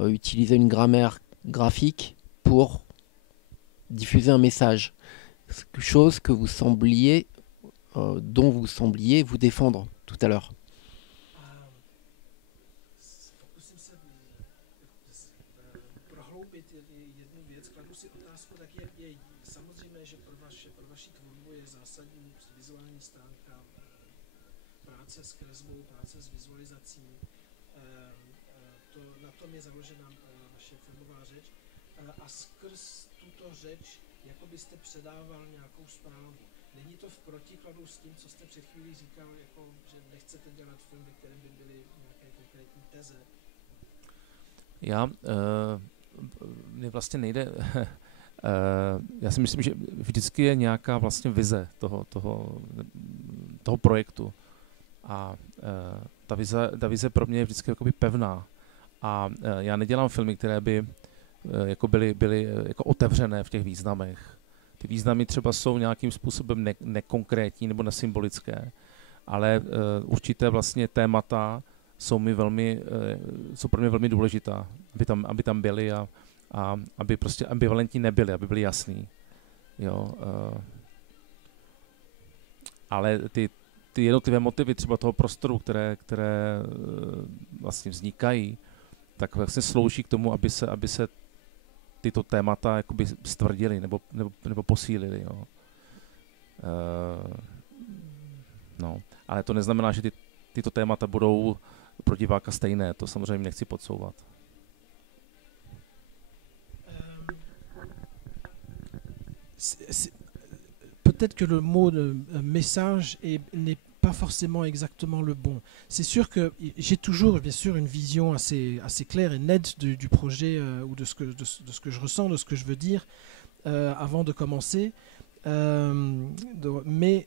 utiliser une grammaire graphique pour diffuser un message, chose que vous sembliez dont vous sembliez vous défendre tout à l'heure? prohloubit jednu věc, kladu si otázku, tak je samozřejmé, že pro vaši tvorbu je zásadní vizuální stránka, práce s kresbou, práce s vizualizací. Na tom je založena vaše filmová řeč. A skrz tuto řeč, jako byste předával nějakou zprávu. Není to v protikladu s tím, co jste před chvílí říkal, jako, že nechcete dělat film, ve kterém by byly nějaké konkrétní teze? Mně vlastně nejde. Já si myslím, že vždycky je nějaká vlastně vize toho projektu. A ta vize pro mě je vždycky jakoby pevná. A já nedělám filmy, které by jako byly jako otevřené v těch významech. Ty významy třeba jsou nějakým způsobem nekonkrétní nebo nesymbolické, ale určité vlastně témata jsou pro mě velmi důležitá, aby tam byly a aby prostě ambivalentní nebyly, aby byly jasný. Jo, ale ty jednotlivé motivy třeba toho prostoru, které vlastně vznikají, tak vlastně slouží k tomu, aby se tyto témata jakoby stvrdily nebo posílily. Jo. No, ale to neznamená, že tyto témata budou pro diváka stejné, to samozřejmě nechci podsouvat. Peut-être que le mot de message n'est pas forcément exactement le bon. C'est sûr que j'ai toujours, bien sûr, une vision assez claire et nette du projet ou de ce que je ressens, de ce que je veux dire avant de commencer. Mais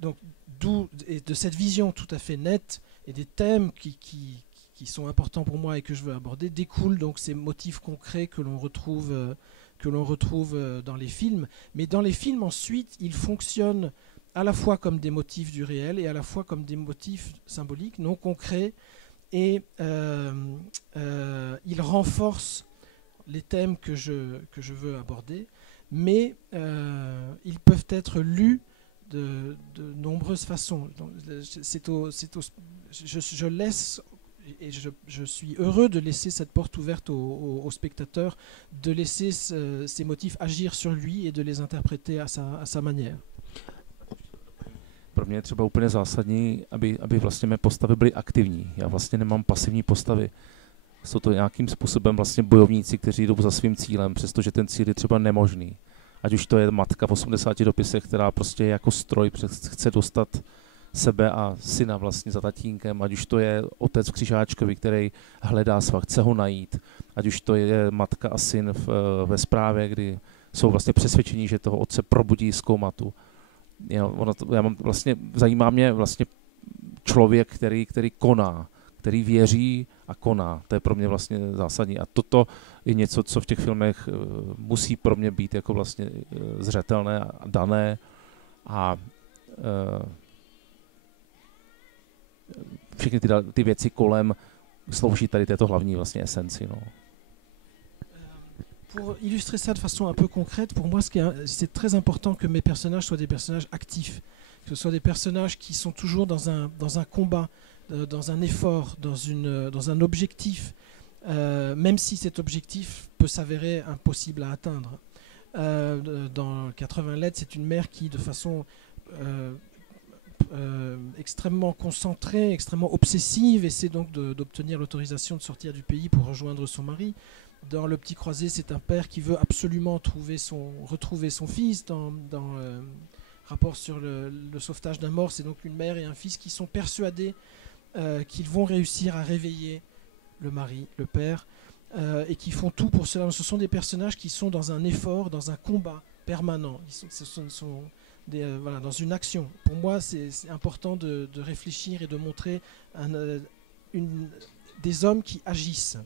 donc, de cette vision tout à fait nette et des thèmes qui sont importants pour moi et que je veux aborder découlent donc ces motifs concrets que l'on retrouve dans les films. Mais dans les films, ensuite, ils fonctionnent à la fois comme des motifs du réel et à la fois comme des motifs symboliques, non concrets, et ils renforcent les thèmes que je veux aborder, mais ils peuvent être lus de nombreuses façons. Donc, je laisse, et je suis heureux de laisser cette porte ouverte au spectateur, de laisser ces motifs agir sur lui et de les interpréter à sa manière. Pro mě je třeba úplně zásadní, aby vlastně mé postavy byly aktivní. Já vlastně nemám pasivní postavy. Jsou to nějakým způsobem vlastně bojovníci, kteří jdou za svým cílem, přestože ten cíl je třeba nemožný. Ať už to je matka v 80 dopisech, která prostě jako stroj chce dostat sebe a syna vlastně za tatínkem, ať už to je otec v Křižáčkovi, který hledá svah, chce ho najít, ať už to je matka a syn ve zprávě, kdy jsou vlastně přesvědčení, že toho otce probudí z komatu. Zajímá mě vlastně člověk, který koná, který věří a koná. To je pro mě vlastně zásadní. A toto je něco, co v těch filmech musí pro mě být jako vlastně zřetelné a dané. A všechny ty věci kolem slouží tady této hlavní vlastně esenci. No. Pour illustrer ça de façon un peu concrète, pour moi, c'est très important que mes personnages soient des personnages actifs, que ce soient des personnages qui sont toujours dans un combat, dans un effort, dans un objectif, même si cet objectif peut s'avérer impossible à atteindre. Dans 80 lettres, c'est une mère qui, de façon extrêmement concentrée, extrêmement obsessive, essaie donc d'obtenir l'autorisation de sortir du pays pour rejoindre son mari. Dans Le Petit Croisé, c'est un père qui veut absolument retrouver son fils. Dans Rapport sur le sauvetage d'un mort, c'est donc une mère et un fils qui sont persuadés qu'ils vont réussir à réveiller le mari, le père, et qui font tout pour cela. Ce sont des personnages qui sont dans un effort, dans un combat permanent. Voilà, dans une action. Pour moi, c'est important de réfléchir et de montrer des hommes qui agissent.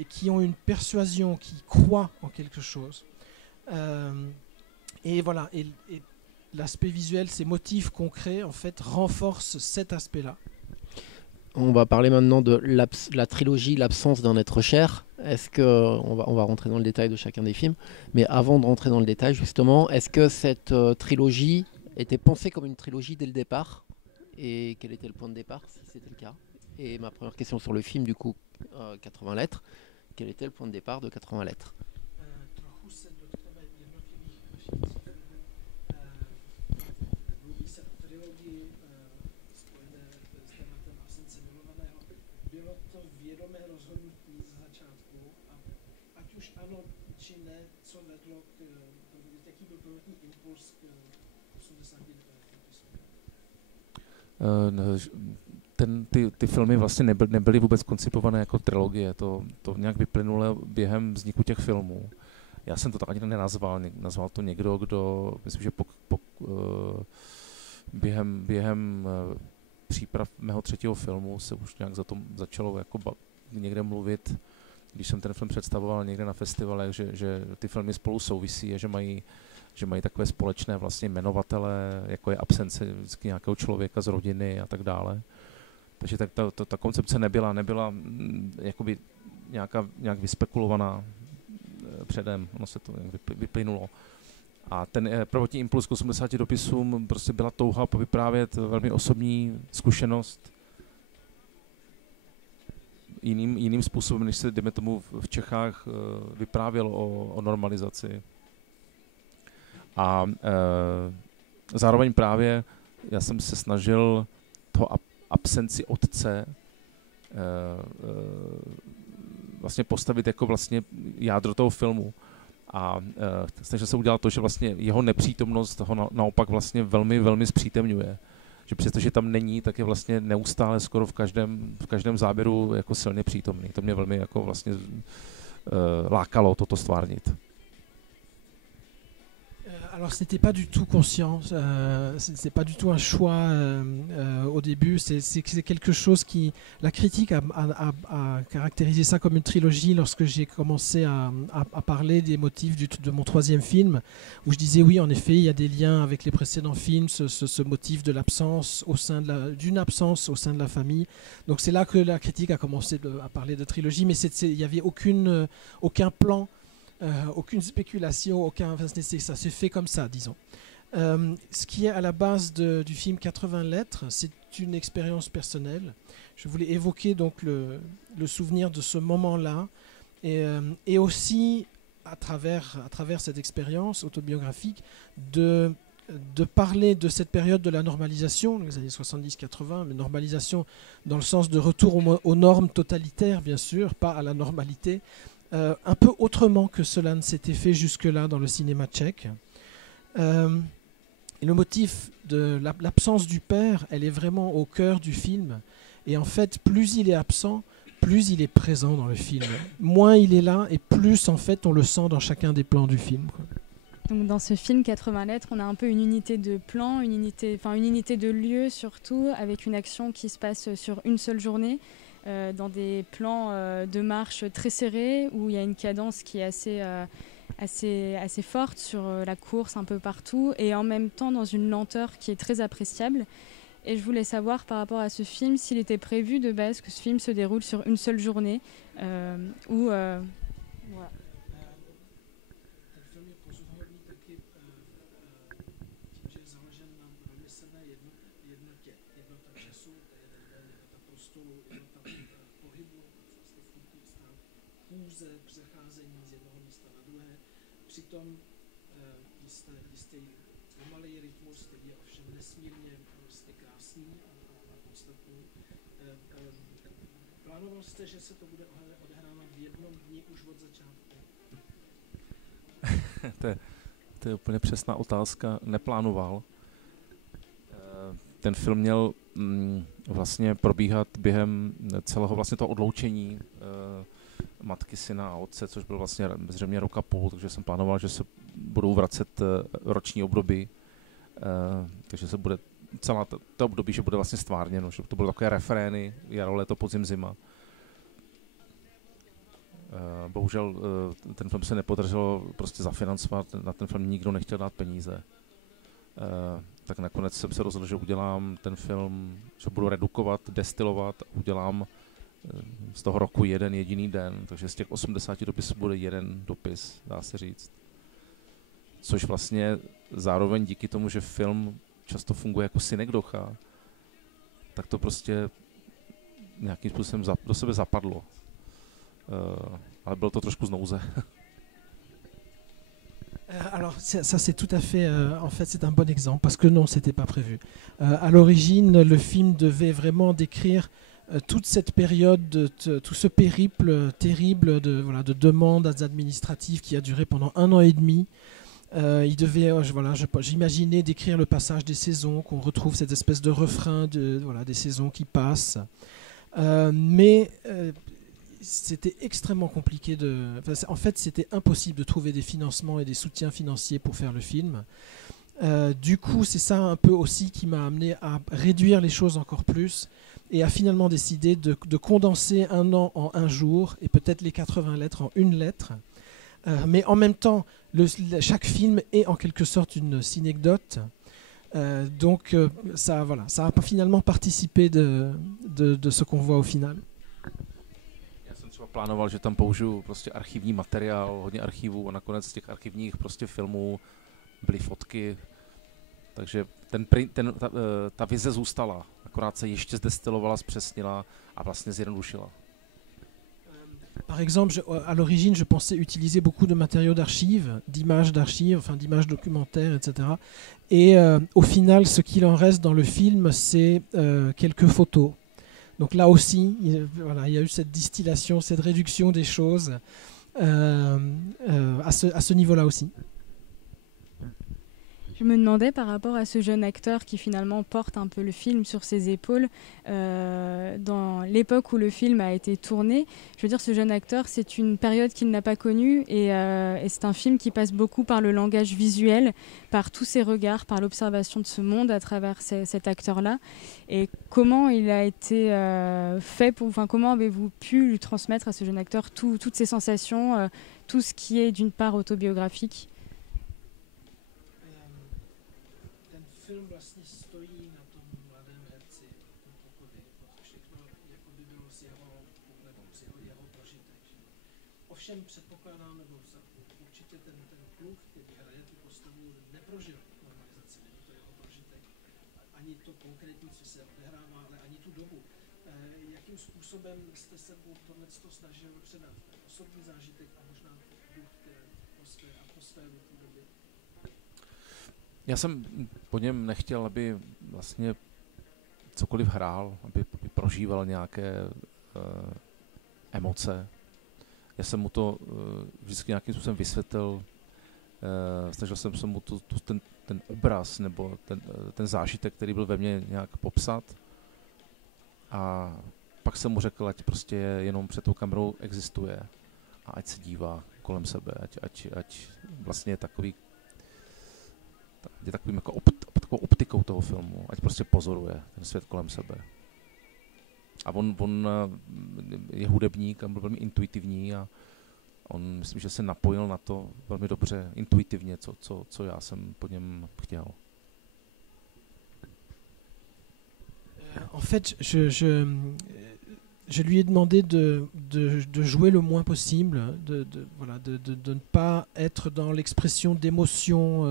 Et qui ont une persuasion, qui croient en quelque chose. Et voilà, et l'aspect visuel, ces motifs concrets, en fait, renforcent cet aspect-là. On va parler maintenant de la trilogie L'absence d'un être cher. Est-ce que on va rentrer dans le détail de chacun des films, mais avant de rentrer dans le détail, justement, est-ce que cette trilogie était pensée comme une trilogie dès le départ? Et quel était le point de départ, si c'était le cas? Et ma première question sur le film, du coup, 80 lettres, quel était le point de départ de 80 lettres? Trochu se dotkneme jednotlivých filmů. Mluví se o trilogii spojené s tématem absence milovaného. Bylo to vědomé rozhodnutí ze začátku, a ať už ano či ne, co vedlo jaký byl prvotní impuls k 89. Ty filmy vlastně nebyly vůbec koncipované jako trilogie, to nějak vyplynulo během vzniku těch filmů. Já jsem to tak ani nenazval, nazval to někdo, kdo, myslím, že během příprav mého 3. filmu se už nějak za to začalo jako někde mluvit, když jsem ten film představoval někde na festivalech, že ty filmy spolu souvisí a že mají takové společné vlastně jmenovatele, jako je absence vždycky nějakého člověka z rodiny a tak dále. Takže ta koncepce nebyla jakoby nějak vyspekulovaná předem, ono se to vyplynulo. A ten prvotní impuls k 80 dopisům prostě byla touha povyprávět velmi osobní zkušenost jiným způsobem, než se, dejme tomu, v Čechách vyprávělo o normalizaci. A zároveň právě já jsem se snažil toho absenci otce vlastně postavit jako vlastně jádro toho filmu. A snažil se udělat to, že vlastně jeho nepřítomnost ho naopak vlastně velmi, velmi zpřítemňuje. Že přestože tam není, tak je vlastně neustále skoro v každém záběru jako silně přítomný. To mě velmi jako vlastně lákalo toto stvárnit. Alors c'était pas du tout conscient, c'est pas du tout un choix au début, c'est quelque chose qui... La critique a caractérisé ça comme une trilogie lorsque j'ai commencé à parler des motifs de mon 3e film, où je disais oui, en effet, il y a des liens avec les précédents films, ce motif de l'absence d'une absence au sein de la famille. Donc c'est là que la critique a commencé à parler de trilogie, mais il n'y avait aucun plan, aucune spéculation, ça s'est fait comme ça, disons. Ce qui est à la base du film 80 lettres, c'est une expérience personnelle. Je voulais évoquer donc le souvenir de ce moment-là, et aussi à travers cette expérience autobiographique de parler de cette période de la normalisation, les années 70-80, mais normalisation dans le sens de retour aux normes totalitaires, bien sûr, pas à la normalité, un peu autrement que cela ne s'était fait jusque-là dans le cinéma tchèque. Et le motif de l'absence du père, elle est vraiment au cœur du film. Et en fait, plus il est absent, plus il est présent dans le film. Moins il est là, et plus en fait on le sent dans chacun des plans du film, quoi. Donc dans ce film 80 lettres, on a un peu une unité de plan, une unité de lieu surtout, avec une action qui se passe sur une seule journée. Dans des plans de marche très serrés, où il y a une cadence qui est assez forte sur la course un peu partout, et en même temps dans une lenteur qui est très appréciable. Et je voulais savoir par rapport à ce film s'il était prévu de base que ce film se déroule sur une seule journée, ou voilà. Přitom jistý pomalej rytmus, který je ovšem nesmírně krásný a podstatný. Plánoval jste, že se to bude odehrávat v jednom dni už od začátku? To je úplně přesná otázka. Neplánoval. Ten film měl vlastně probíhat během celého vlastně toho odloučení matky, syna a otce, což byl vlastně zřejmě rok a půl, takže jsem plánoval, že se budou vracet roční období, takže se bude celá to období, že bude vlastně stvárněno, že to budou takové refrény, jaro, léto, podzim, zima. Bohužel ten film se nepodařilo prostě zafinancovat, na ten film nikdo nechtěl dát peníze. Tak nakonec jsem se rozhodl, že udělám ten film, že budu redukovat, destilovat, udělám z toho roku jeden jediný den, takže z těch 80 dopisů bude jeden dopis, dá se říct. Což vlastně zároveň díky tomu, že film často funguje jako synekdocha, tak to prostě nějakým způsobem do sebe zapadlo. ale bylo to trošku z nouze. Alors ça c'est tout à fait, en fait c'est un bon exemple parce que non, c'était pas prévu. À l'origine, le film devait vraiment décrire toute cette période, tout ce périple terrible de demandes administratives qui a duré pendant 1 an et demi. Il devait, j'imaginais décrire le passage des saisons, qu'on retrouve cette espèce de refrain des saisons qui passent. Mais c'était extrêmement compliqué en fait, c'était impossible de trouver des financements et des soutiens financiers pour faire le film. Du coup, c'est ça un peu aussi qui m'a amené à réduire les choses encore plus et à finalement décider de condenser 1 an en 1 jour et peut-être les 80 lettres en 1 lettre. Mais en même temps, chaque film est en quelque sorte une synecdote. Donc ça a finalement participé de ce qu'on voit au final. Já jsem třeba plánoval, že tam použiju prostě archivní materiál, hodně archivů a nakonec z těch archivních prostě filmů byly fotky. Takže ta vize zůstala, akorát se ještě zdestilovala, zpřesnila a vlastně zjednodušila. Par exemple, à l'origine, je pensais utiliser beaucoup de matériaux d'archives, d'images documentaires, etc. Et au final, ce qu'il en reste dans le film, c'est quelques photos. Donc là aussi, il y a eu cette distillation, cette réduction des choses à ce niveau-là aussi. Je me demandais par rapport à ce jeune acteur qui finalement porte un peu le film sur ses épaules, dans l'époque où le film a été tourné, je veux dire ce jeune acteur c'est une période qu'il n'a pas connue et c'est un film qui passe beaucoup par le langage visuel, par tous ses regards, par l'observation de ce monde à travers cet acteur-là. Et comment il a été fait, comment avez-vous pu lui transmettre à ce jeune acteur toutes ces sensations, tout ce qui est d'une part autobiographique? Film vlastně stojí na tom mladém herci, tom Pokovi, protože všechno jako by bylo z jeho prožitek. Ovšem předpokládám, nebo určitě ten kluk, který hraje tu postavu, neprožil normalizaci, není to jeho prožitek. Ani to konkrétní, co se odehrává, ale ani tu dobu. Jakým způsobem jste se tohle snažil předat? Osobní zážitek a možná duch atmosféru té doby? Já jsem po něm nechtěl, aby vlastně cokoliv hrál, aby prožíval nějaké emoce. Já jsem mu to vždycky nějakým způsobem vysvětlil, snažil jsem se mu ten obraz nebo ten zážitek, který byl ve mně, nějak popsat. A pak jsem mu řekl, ať prostě jenom před tou kamerou existuje a ať se dívá kolem sebe, ať vlastně je takovým jako takovou optikou toho filmu, ať prostě pozoruje ten svět kolem sebe. A on je hudebník a byl velmi intuitivní a on myslím, že se napojil na to velmi dobře, intuitivně, co já jsem po něm chtěl. En fait, je lui ai demandé de jouer le moins possible, de ne pas être dans l'expression d'émotions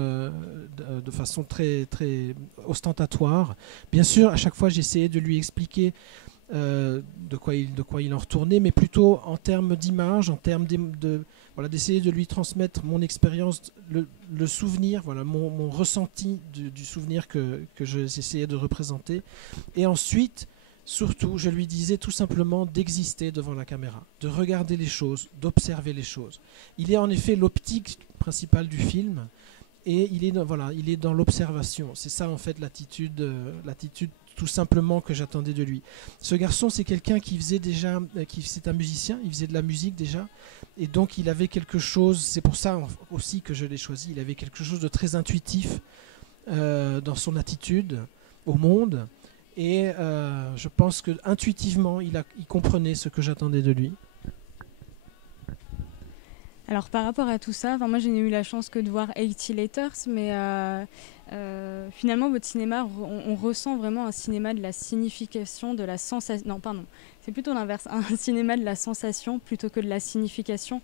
de façon très, très ostentatoire. Bien sûr, à chaque fois, j'essayais de lui expliquer de quoi il en retournait, mais plutôt en termes d'image, en termes d'essayer de lui transmettre mon expérience, le souvenir, mon ressenti du souvenir que j'essayais de représenter. Et ensuite, surtout, je lui disais tout simplement d'exister devant la caméra, de regarder les choses, d'observer les choses. Il est en effet l'optique principale du film et il est dans l'observation. C'est ça en fait l'attitude tout simplement que j'attendais de lui. Ce garçon, c'est quelqu'un qui faisait déjà, c'est un musicien, il faisait de la musique déjà, et donc il avait quelque chose, c'est pour ça aussi que je l'ai choisi, il avait quelque chose de très intuitif dans son attitude au monde. Et je pense que intuitivement, il comprenait ce que j'attendais de lui. Alors par rapport à tout ça, moi je n'ai eu la chance que de voir 80 Letters, mais finalement votre cinéma, on ressent vraiment un cinéma de la signification, de la sensation. Non, pardon, c'est plutôt l'inverse, un cinéma de la sensation plutôt que de la signification.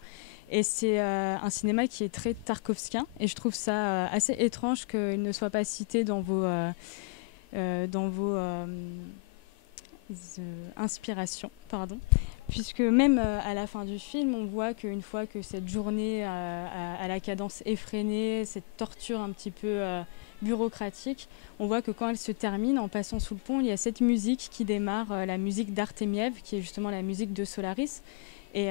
Et c'est un cinéma qui est très tarkovskien, et je trouve ça assez étrange qu'il ne soit pas cité dans vos inspirations, pardon. puisque même à la fin du film, on voit qu'une fois que cette journée à la cadence effrénée, cette torture un petit peu bureaucratique, on voit que quand elle se termine, en passant sous le pont, il y a cette musique qui démarre, la musique d'Artemiev, qui est justement la musique de Solaris. Et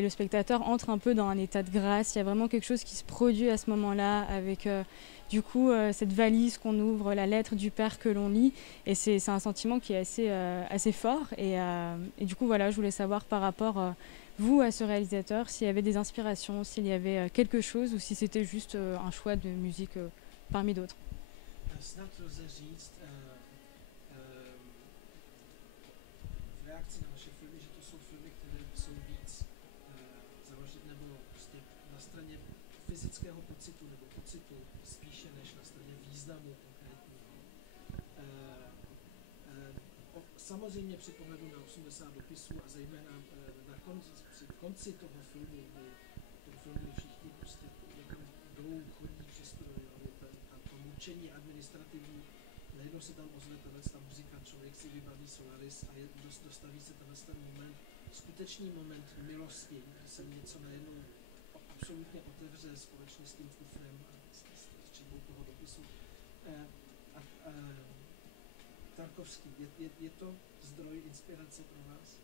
le spectateur entre un peu dans un état de grâce. Il y a vraiment quelque chose qui se produit à ce moment-là avec du coup cette valise qu'on ouvre, la lettre du père que l'on lit. Et c'est un sentiment qui est assez fort. Et du coup, voilà, je voulais savoir par rapport, vous, à ce réalisateur, s'il y avait des inspirations, s'il y avait quelque chose ou si c'était juste un choix de musique parmi d'autres. Fyzického pocitu nebo pocitu spíše než na straně významu konkrétního. Samozřejmě při pohledu na 80 dopisů a zejména na konci toho filmu, kdy všichni prostě jdou, chodí přes to mučení administrativní, najednou se tam ozve ta muzika, člověk si vybaví Solaris a dostaví se ten moment, skutečný moment milosti, kdy se něco najednou absolutně otevře společně s tím kufrem a s četbou toho dopisu. Tarkovský, je to zdroj inspirace pro vás?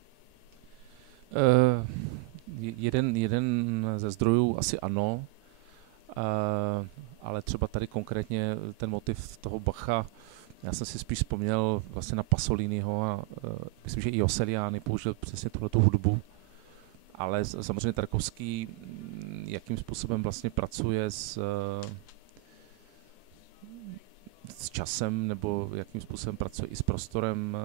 Jeden ze zdrojů asi ano, ale třeba tady konkrétně ten motiv toho Bacha, já jsem si spíš vzpomněl vlastně na Pasoliniho a myslím, že i Joseliány použil přesně tuhletu hudbu. Ale samozřejmě Tarkovský, jakým způsobem vlastně pracuje s časem, nebo jakým způsobem pracuje i s prostorem,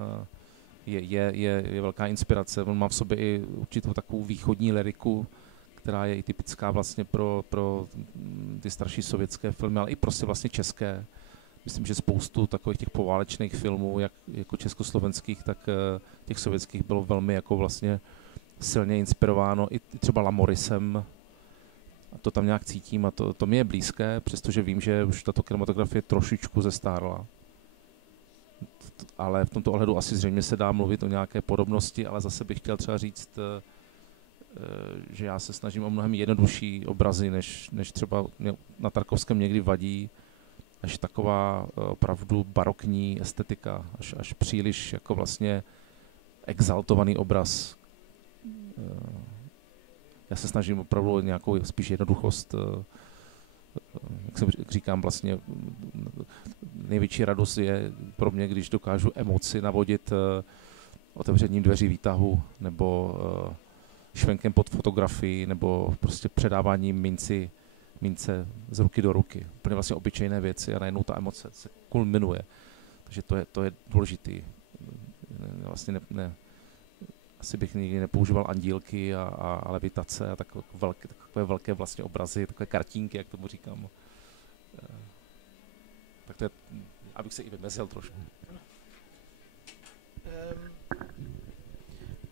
je velká inspirace. On má v sobě i určitou takovou východní lyriku, která je i typická vlastně pro ty starší sovětské filmy, ale i prostě vlastně české. Myslím, že spoustu takových těch poválečných filmů, jak jako československých, tak těch sovětských bylo velmi jako vlastně silně inspirováno i třeba Lamorisem. A to tam nějak cítím a to mi je blízké, přestože vím, že už tato kinematografie trošičku zestárla. Ale v tomto ohledu asi zřejmě se dá mluvit o nějaké podobnosti, ale zase bych chtěl třeba říct, že já se snažím o mnohem jednodušší obrazy, než třeba na Tarkovském někdy vadí, až taková opravdu barokní estetika, až příliš jako vlastně exaltovaný obraz. Já se snažím opravdu o nějakou spíš jednoduchost, jak říkám, vlastně největší radost je pro mě, když dokážu emoci navodit otevřením dveří výtahu, nebo švenkem pod fotografii, nebo prostě předáváním mince z ruky do ruky. Úplně vlastně obyčejné věci a najednou ta emoce se kulminuje. Takže to je důležitý. Vlastně asi bych nikdy nepoužíval andílky a levitace a takové velké vlastně obrazy, takové kartínky, jak tomu říkám. Tak to je, abych se i vymezil trošku.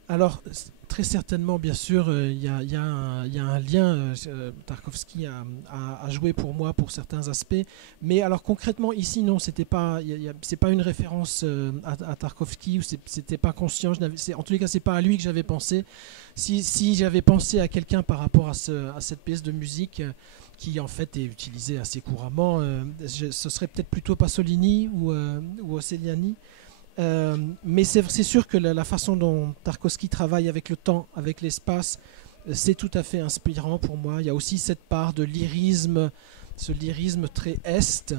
Alors, très certainement, bien sûr, il y a un lien. Tarkovsky a joué pour moi pour certains aspects, mais alors concrètement ici, non, c'est pas une référence à Tarkovsky, ou c'était pas conscient. En tous les cas, c'est pas à lui que j'avais pensé. Si j'avais pensé à quelqu'un par rapport à cette pièce de musique qui en fait est utilisée assez couramment, ce serait peut-être plutôt Pasolini ou Osseliani. Mais c'est sûr que la façon dont Tarkovsky travaille avec le temps, avec l'espace, c'est tout à fait inspirant pour moi. Il y a aussi cette part de lyrisme, ce lyrisme très est,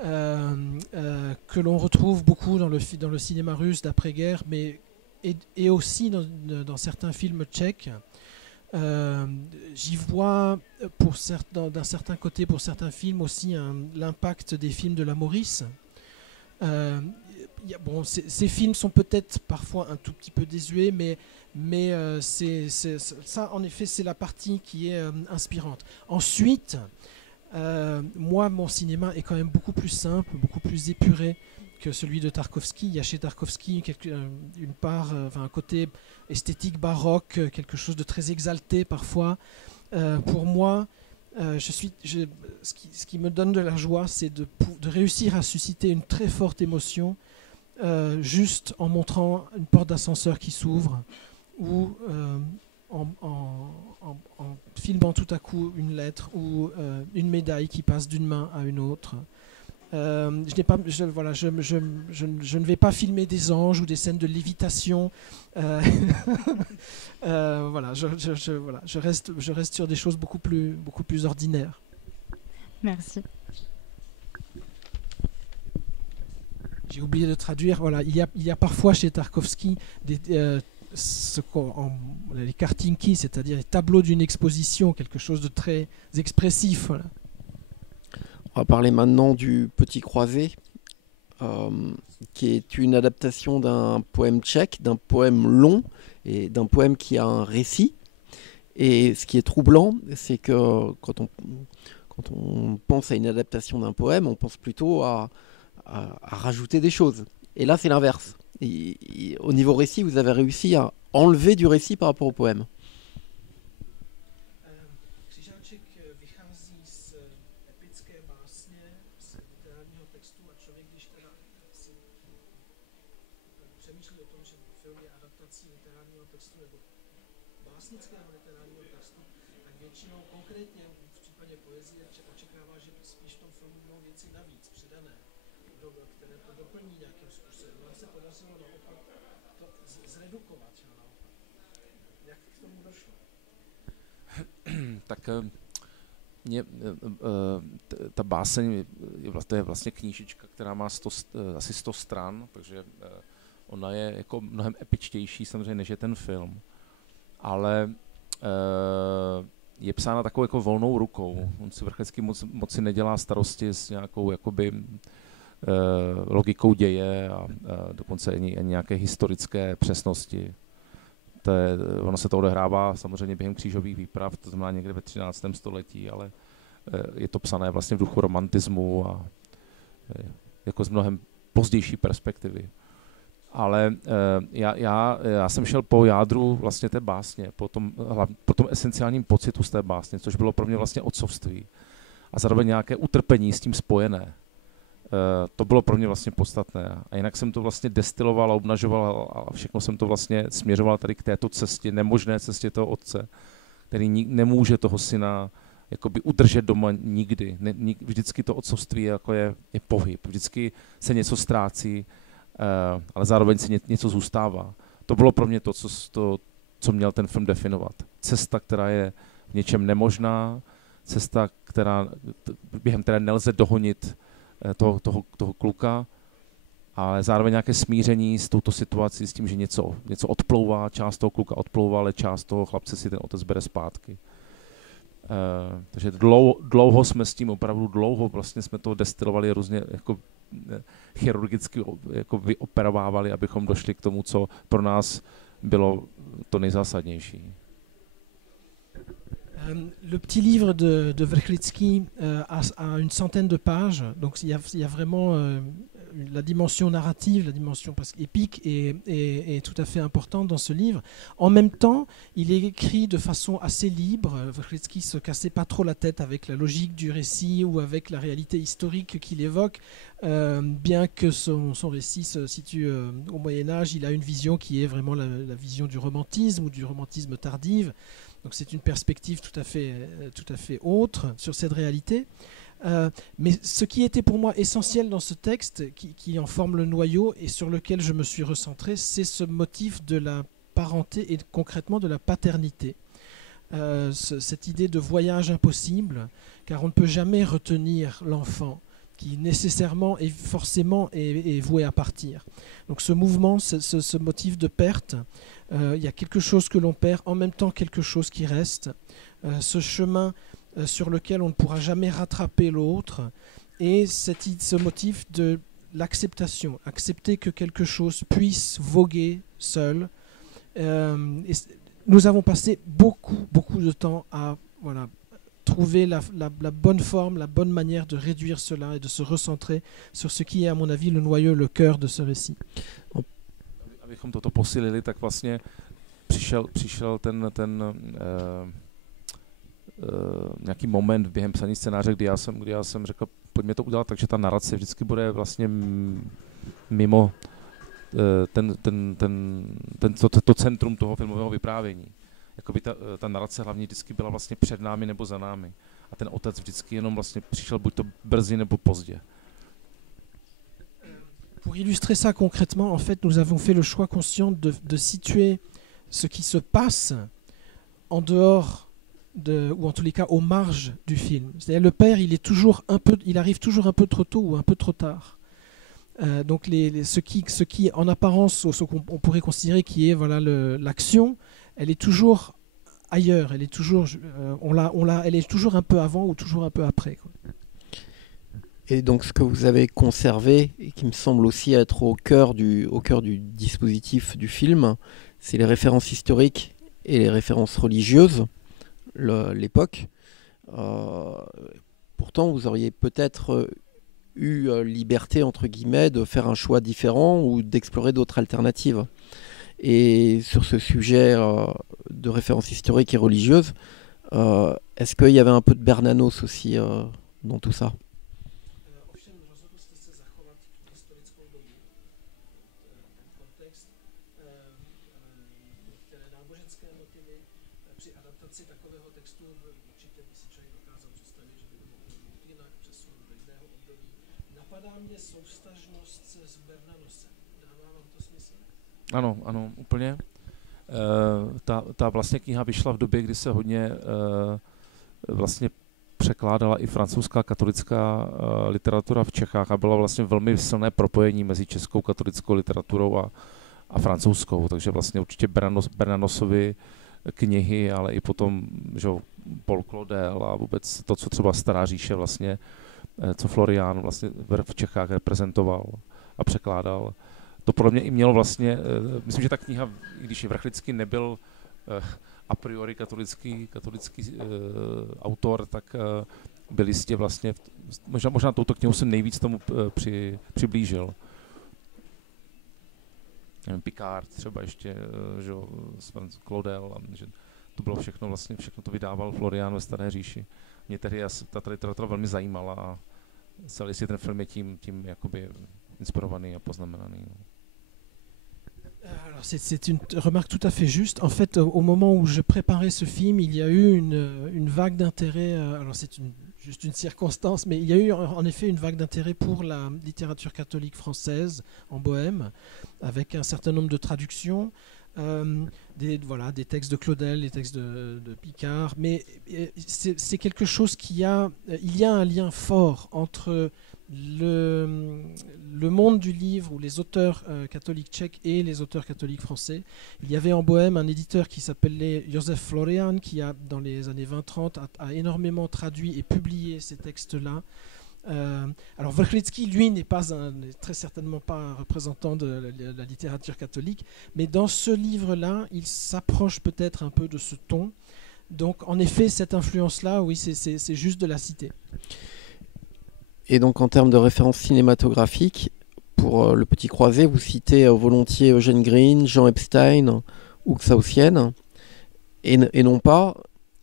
que l'on retrouve beaucoup dans le cinéma russe d'après-guerre, mais et aussi dans certains films tchèques. J'y vois d'un certain côté pour certains films aussi l'impact des films de la Maurice. Bon, ces films sont peut-être parfois un tout petit peu désuets, mais ça, en effet, c'est la partie qui est inspirante. Ensuite, moi, mon cinéma est quand même beaucoup plus simple, beaucoup plus épuré que celui de Tarkovsky. Il y a chez Tarkovsky une part, un côté esthétique baroque, quelque chose de très exalté parfois. Pour moi, ce qui me donne de la joie, c'est de réussir à susciter une très forte émotion juste en montrant une porte d'ascenseur qui s'ouvre ou en filmant tout à coup une lettre ou une médaille qui passe d'une main à une autre. Je ne vais pas filmer des anges ou des scènes de lévitation. Voilà, je reste sur des choses beaucoup plus ordinaires. Merci. J'ai oublié de traduire. Voilà, il y a parfois chez Tarkovsky les kartinki, c'est-à-dire les tableaux d'une exposition, quelque chose de très expressif. Voilà. On va parler maintenant du Petit Croisé, qui est une adaptation d'un poème tchèque, d'un poème long et d'un poème qui a un récit. Et ce qui est troublant, c'est que quand on pense à une adaptation d'un poème, on pense plutôt à rajouter des choses. Et là, c'est l'inverse. Au niveau récit, vous avez réussi à enlever du récit par rapport au poème. Křižáček vychází z epické básně, z literárního textu a člověk, když teda si přemýšlí o tom, že film je adaptací literárního textu nebo básnického literárního textu, tak většinou konkrétně v případě poezie očekává, že spíš v tom filmu budou věci navíc, přidané, které to doplní nějakým způsobem. Nám se podařilo naopak to zredukovat. Jak k tomu došlo? Tak ta báseň to je vlastně knížička, která má asi 100 stran, takže ona je jako mnohem epičtější samozřejmě, než je ten film. Ale je psána takovou jako volnou rukou. On si Vrchlický moc si nedělá starosti s nějakou jakoby logikou děje a dokonce ani nějaké historické přesnosti. Ono se to odehrává samozřejmě během křížových výprav, to znamená někde ve 13. století, ale je to psané vlastně v duchu romantismu a jako z mnohem pozdější perspektivy. Ale já jsem šel po jádru vlastně té básně, po tom esenciálním pocitu z té básně, což bylo pro mě vlastně otcovství a zároveň nějaké utrpení s tím spojené. To bylo pro mě vlastně podstatné. A jinak jsem to vlastně destiloval a obnažoval a všechno jsem to vlastně směřoval tady k této cestě, nemožné cestě toho otce, který nemůže toho syna jakoby udržet doma nikdy. Vždycky to otcovství jako je pohyb, vždycky se něco ztrácí, ale zároveň si něco zůstává. To bylo pro mě to, co měl ten film definovat. Cesta, která je v něčem nemožná, cesta, během které nelze dohonit toho kluka, ale zároveň nějaké smíření s touto situací, s tím, že něco odplouvá, část toho kluka odplouvá, ale část toho chlapce si ten otec bere zpátky. Takže dlouho jsme s tím, opravdu dlouho vlastně jsme to destilovali různě jako chirurgicky jako vyoperovávali, abychom došli k tomu, co pro nás bylo to nejzásadnější. Le petit livre de Vrchlický a une centaine de pages, donc il y a vraiment la dimension narrative, la dimension presque épique est tout à fait importante dans ce livre. En même temps, il est écrit de façon assez libre. Vrchlický se cassait pas trop la tête avec la logique du récit ou avec la réalité historique qu'il évoque, bien que son récit se situe au Moyen-Âge, il a une vision qui est vraiment la vision du romantisme ou du romantisme tardif. Donc c'est une perspective tout à fait autre sur cette réalité. Mais ce qui était pour moi essentiel dans ce texte, qui en forme le noyau et sur lequel je me suis recentré, c'est ce motif de la parenté et concrètement de la paternité. Cette idée de voyage impossible, car on ne peut jamais retenir l'enfant qui nécessairement et forcément est voué à partir. Donc ce mouvement, ce motif de perte, il y a quelque chose que l'on perd, en même temps quelque chose qui reste, ce chemin sur lequel on ne pourra jamais rattraper l'autre, et ce motif de l'acceptation, accepter que quelque chose puisse voguer seul. Et nous avons passé beaucoup de temps à trouver la bonne forme, la bonne manière de réduire cela et de se recentrer sur ce qui est, à mon avis, le noyau, le cœur de ce récit. Abychom toto posílili, tak vlastně přišel ten nějaký moment během psaní scénáře, kdy já jsem řekl, pojďme to udělat tak, že ta narace vždycky bude vlastně mimo to centrum toho filmového vyprávění. Jakoby ta narace hlavně vždycky byla vlastně před námi nebo za námi. A ten otec vždycky jenom vlastně přišel buď to brzy nebo pozdě. Pour illustrer ça concrètement, en fait, nous avons fait le choix conscient de situer ce qui se passe en dehors ou en tous les cas aux marges du film. C'est-à-dire le père, il arrive toujours un peu trop tôt ou un peu trop tard. Donc ce qui en apparence, ce qu'on pourrait considérer qui est voilà l'action, elle est toujours ailleurs. Elle est toujours, elle est toujours un peu avant ou toujours un peu après, quoi. Et donc ce que vous avez conservé, et qui me semble aussi être au cœur du dispositif du film, c'est les références historiques et les références religieuses, l'époque. Pourtant, vous auriez peut-être eu liberté, entre guillemets, de faire un choix différent ou d'explorer d'autres alternatives. Et sur ce sujet de références historiques et religieuses, est-ce qu'il y avait un peu de Bernanos aussi dans tout ça? Ano, úplně. Ta vlastně kniha vyšla v době, kdy se hodně vlastně překládala i francouzská katolická literatura v Čechách a bylo vlastně velmi silné propojení mezi českou katolickou literaturou a francouzskou, takže vlastně určitě Bernanosovy knihy, ale i potom že Paul Claudel a vůbec to, co třeba Stará říše vlastně, co Florian vlastně v Čechách reprezentoval a překládal. To podle mě i mělo vlastně, myslím, že ta kniha, i když Vrchlický nebyl a priori katolický autor, tak byl jistě vlastně, možná touto knihu jsem nejvíc tomu přiblížil. Nevím, Picard třeba ještě, že Claudel, že to bylo všechno vlastně, všechno to vydával Florian ve Staré říši. Mě tehdy ta literatura velmi zajímala a celý si ten film je tím jakoby inspirovaný a poznamenaný. Alors c'est une remarque tout à fait juste. En fait, au moment où je préparais ce film, il y a eu une vague d'intérêt. Alors c'est juste une circonstance, mais il y a eu en effet une vague d'intérêt pour la littérature catholique française en Bohème, avec un certain nombre de traductions, des textes de Claudel, des textes de Picard. Mais c'est quelque chose il y a un lien fort entre le monde du livre ou les auteurs catholiques tchèques et les auteurs catholiques français. Il y avait en Bohème un éditeur qui s'appelait Josef Florian qui dans les années 20-30 a énormément traduit et publié ces textes-là. Alors Vrchlický, lui, n'est très certainement pas un représentant de la littérature catholique, mais dans ce livre-là, il s'approche peut-être un peu de ce ton. Donc en effet, cette influence-là, oui, c'est juste de la citer. Et donc en termes de références cinématographiques, pour Le Petit Croisé, vous citez volontiers Eugene Green, Jean Epstein ou Xausienne, et non pas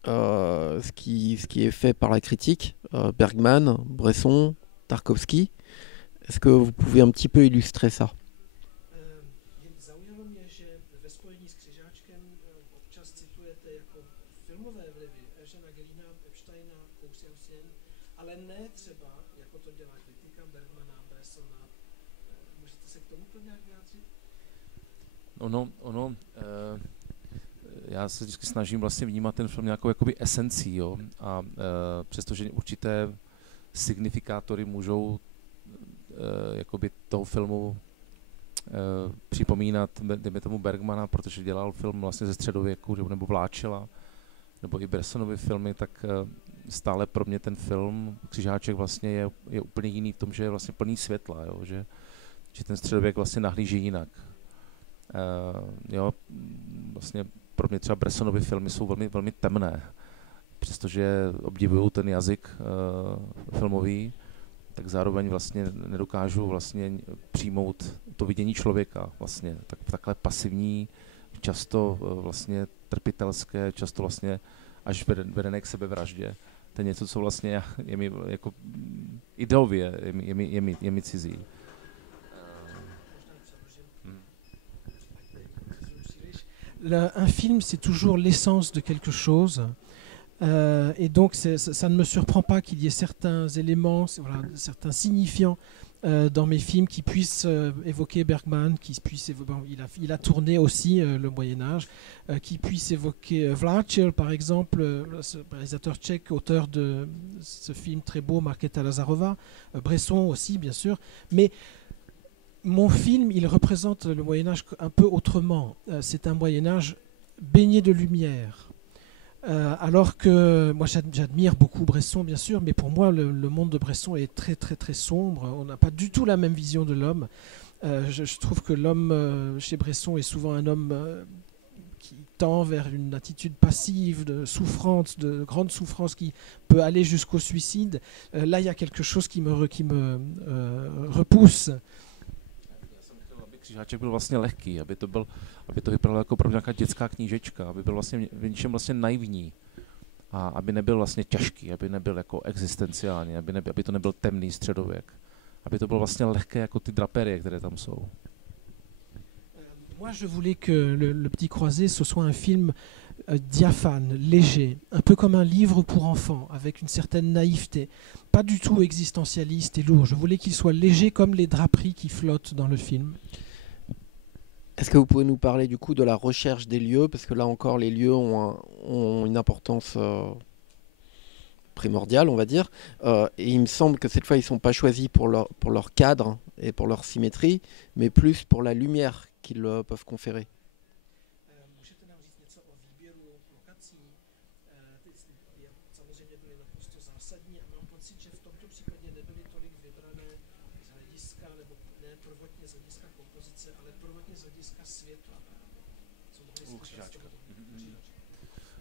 ce qui est fait par la critique, Bergman, Bresson, Tarkovsky. Est-ce que vous pouvez un petit peu illustrer ça? Já se vždycky snažím vlastně vnímat ten film nějakou jakoby esencí, jo? A přestože určité signifikátory můžou jakoby toho filmu připomínat, dejme tomu Bergmana, protože dělal film vlastně ze středověku, nebo Vláčela, nebo i Bressonovy filmy, tak stále pro mě ten film Křižáček vlastně je úplně jiný v tom, že je vlastně plný světla, jo? Že ten středověk vlastně nahlíží jinak. Jo, vlastně pro mě třeba Bressonovy filmy jsou velmi, velmi temné, přestože obdivuju ten jazyk filmový, tak zároveň vlastně nedokážu vlastně přijmout to vidění člověka vlastně takhle pasivní, často vlastně trpitelské, často vlastně až vedené k sebevraždě. To je něco, co vlastně je mi jako ideově je mi cizí. Un film, c'est toujours l'essence de quelque chose. Et donc, ça ne me surprend pas qu'il y ait certains éléments, voilà, certains signifiants dans mes films qui puissent évoquer Bergman, il a tourné aussi le Moyen-Âge, qui puisse évoquer Vláčil, par exemple, ce réalisateur tchèque, auteur de ce film très beau, Markéta Lazarova, Bresson aussi, bien sûr. Mais mon film, il représente le Moyen-Âge un peu autrement. C'est un Moyen-Âge baigné de lumière. Alors que moi j'admire beaucoup Bresson bien sûr, mais pour moi le monde de Bresson est très très très sombre. On n'a pas du tout la même vision de l'homme. Je trouve que l'homme chez Bresson est souvent un homme qui tend vers une attitude passive, de souffrance, de grande souffrance qui peut aller jusqu'au suicide. Là il y a quelque chose qui me repousse. Křižáček byl vlastně lehký, aby to vypadalo jako opravdu nějaká dětská knížečka, aby byl vlastně v něčem vlastně naivní a aby nebyl vlastně těžký, aby nebyl jako existenciální, aby to nebyl temný středověk, aby to bylo vlastně lehké jako ty draperie, které tam jsou. Moi, je voulais que le Petit Croisé, ce soit un film diaphane, léger, un peu comme un livre pour enfants, avec une certaine naïveté, pas du tout existentialiste et lourd. Je voulais qu'il soit léger comme les draperies qui flottent dans le film. Est-ce que vous pouvez nous parler du coup de la recherche des lieux? Parce que là encore, les lieux ont une importance primordiale, on va dire. Et il me semble que cette fois, ils ne sont pas choisis pour leur cadre et pour leur symétrie, mais plus pour la lumière qu'ils peuvent conférer.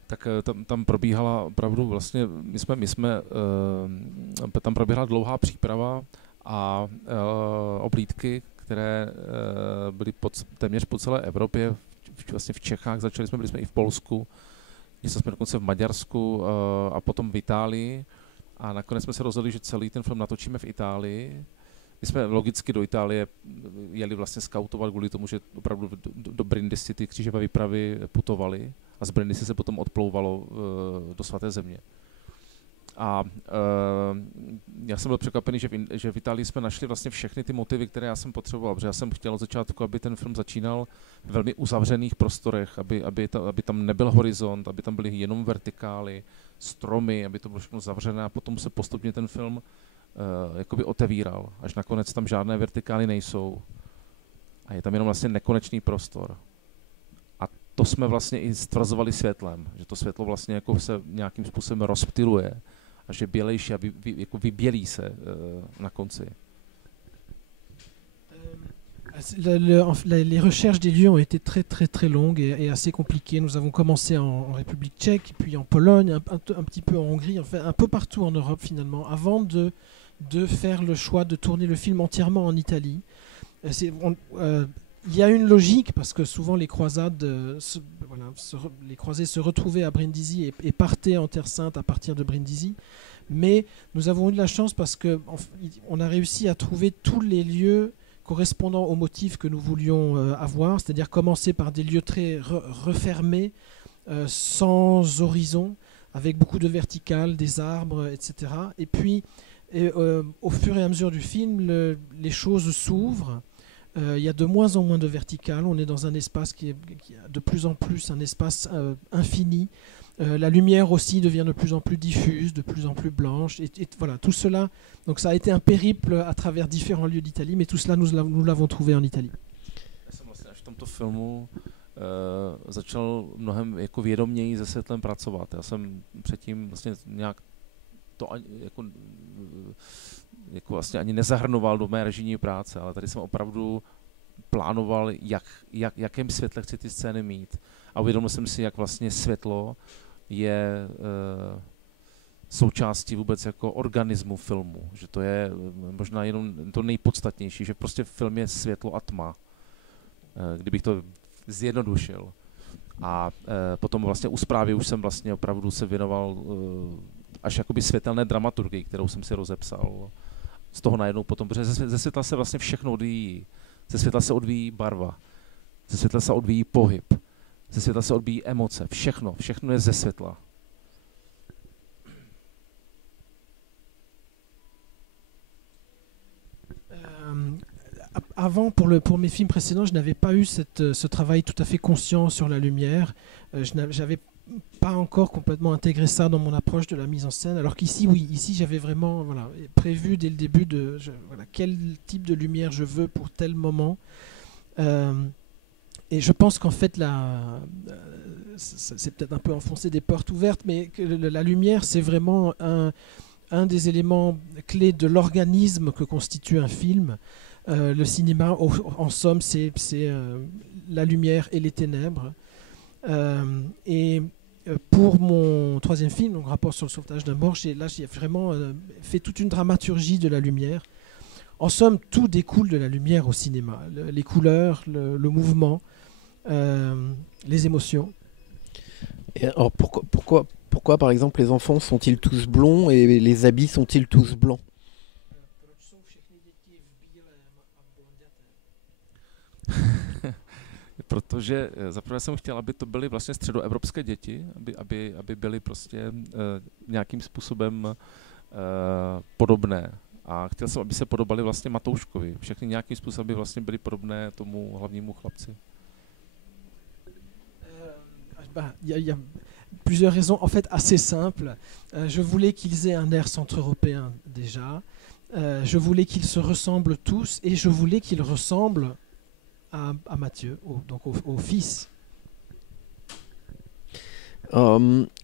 Tak tam probíhala opravdu vlastně, tam probíhala dlouhá příprava a oblídky, které byly téměř po celé Evropě, vlastně v Čechách, byli jsme i v Polsku, něco jsme dokonce v Maďarsku a potom v Itálii a nakonec jsme se rozhodli, že celý ten film natočíme v Itálii. My jsme logicky do Itálie jeli vlastně skautovat kvůli tomu, že opravdu do Brindisi ty křížové výpravy putovaly a z Brindisi se potom odplouvalo do Svaté země. A já jsem byl překvapený, že v Itálii jsme našli vlastně všechny ty motivy, které já jsem potřeboval, protože já jsem chtěl od začátku, aby ten film začínal v velmi uzavřených prostorech, aby tam nebyl horizont, aby tam byly jenom vertikály, stromy, aby to bylo všechno zavřené a potom se postupně ten film jakoby otevíral, až nakonec tam žádné vertikály nejsou a je tam jenom vlastně nekonečný prostor. A to jsme vlastně i stvrzovali světlem, že to světlo vlastně jako se nějakým způsobem rozptyluje a že bělejší a jako vybělí se na konci. Les recherches des lieux ont été très très très longues et assez compliquées. Nous avons commencé en République tchèque, puis en Pologne, un petit peu en Hongrie, enfin un peu partout en Europe finalement, avant de faire le choix de tourner le film entièrement en Italie. Il y a une logique parce que souvent les croisades, les croisés se retrouvaient à Brindisi et partaient en Terre Sainte à partir de Brindisi. Mais nous avons eu de la chance parce qu'on a réussi à trouver tous les lieux correspondant aux motifs que nous voulions avoir, c'est-à-dire commencer par des lieux très refermés, sans horizon, avec beaucoup de verticales, des arbres, etc. Et puis, au fur et à mesure du film, les choses s'ouvrent. Il y a de moins en moins de verticales. On est dans un espace qui est de plus en plus un espace infini. La lumière aussi devient de plus en plus diffuse, de plus en plus blanche. Et voilà, tout cela. Donc ça a été un périple à travers différents lieux d'Italie, mais tout cela, nous l'avons trouvé en Italie. Já jsem vlastně až v tomto filmu začal mnohem jako vědoměji se světlem pracovat. Já jsem předtím vlastně nějak to jako vlastně ani nezahrnoval do mé režijní práce, ale tady jsem opravdu plánoval, jakém světle chci ty scény mít. A uvědomil jsem si, jak vlastně světlo je součástí vůbec jako organismu filmu. Že to je možná jenom to nejpodstatnější, že prostě film je světlo a tma. Kdybych to zjednodušil. A potom vlastně u zprávy už jsem vlastně opravdu se věnoval až jakoby světelné dramaturgii, kterou jsem si rozepsal. Z toho najednou potom, protože ze světla se vlastně všechno odvíjí. Ze světla se odvíjí barva. Ze světla se odvíjí pohyb. Ze světla se odbíjí emoce, všechno je ze světla. Avant, pour mes films précédents, je n'avais pas eu ce travail tout à fait conscient sur la lumière. J'avais pas encore complètement intégré ça dans mon approche de la mise en scène, alors qu'ici, oui, ici j'avais vraiment prévu dès le début quel type de lumière je veux pour tel moment. Et je pense qu'en fait, c'est peut-être un peu enfoncer des portes ouvertes, mais que la lumière, c'est vraiment un des éléments clés de l'organisme que constitue un film. Le cinéma, en somme, c'est la lumière et les ténèbres. Pour mon troisième film, donc Rapport sur le sauvetage d'un mort, j'ai vraiment fait toute une dramaturgie de la lumière. En somme, tout découle de la lumière au cinéma. Les couleurs, le mouvement, les émotions. Et alors pourquoi, par exemple, les enfants sont-ils tous blonds et les habits sont-ils tous blancs? Protože zaprvé jsem chtěl, aby to byly vlastně středoevropské děti, aby byly prostě nějakým způsobem podobné. A chtěl jsem, aby se podobali vlastně Matouškovi. Všechny nějakým způsobem aby vlastně byly podobné tomu hlavnímu chlapci. Il y a plusieurs raisons, en fait assez simples. Je voulais qu'ils aient un air centre-européen déjà. Je voulais qu'ils se ressemblent tous et je voulais qu'ils ressemblent à Mathieu, donc au fils.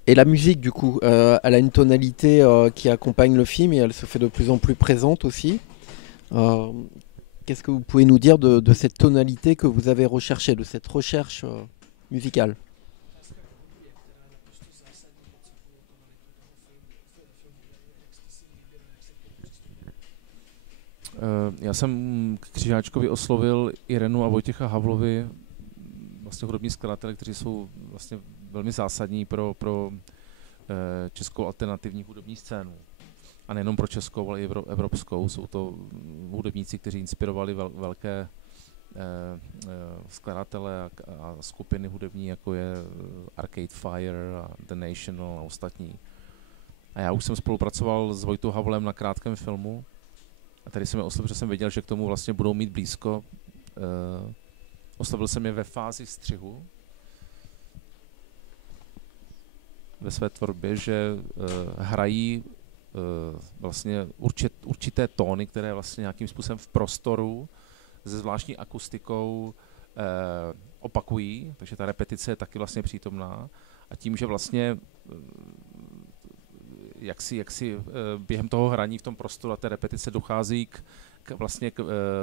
Et la musique, du coup, elle a une tonalité qui accompagne le film et elle se fait de plus en plus présente aussi. Qu'est-ce que vous pouvez nous dire de cette tonalité que vous avez recherchée, de cette recherche musicale? Já jsem k Křižáčkovi oslovil Irenu a Vojtěcha Havlovi, vlastně hudební skladatele, kteří jsou vlastně velmi zásadní pro českou alternativní hudební scénu. A nejenom pro českou, ale i evropskou. Jsou to hudebníci, kteří inspirovali velké skladatele a skupiny hudební, jako je Arcade Fire a The National a ostatní. A já už jsem spolupracoval s Vojtou Havlem na krátkém filmu. A tady jsem je oslovil, že jsem věděl, že k tomu vlastně budou mít blízko. Oslovil jsem je ve fázi střihu ve své tvorbě, že hrají vlastně určité tóny, které vlastně nějakým způsobem v prostoru se zvláštní akustikou opakují, takže ta repetice je taky vlastně přítomná. A tím, že vlastně jak si během toho hraní v tom prostoru a té repetice dochází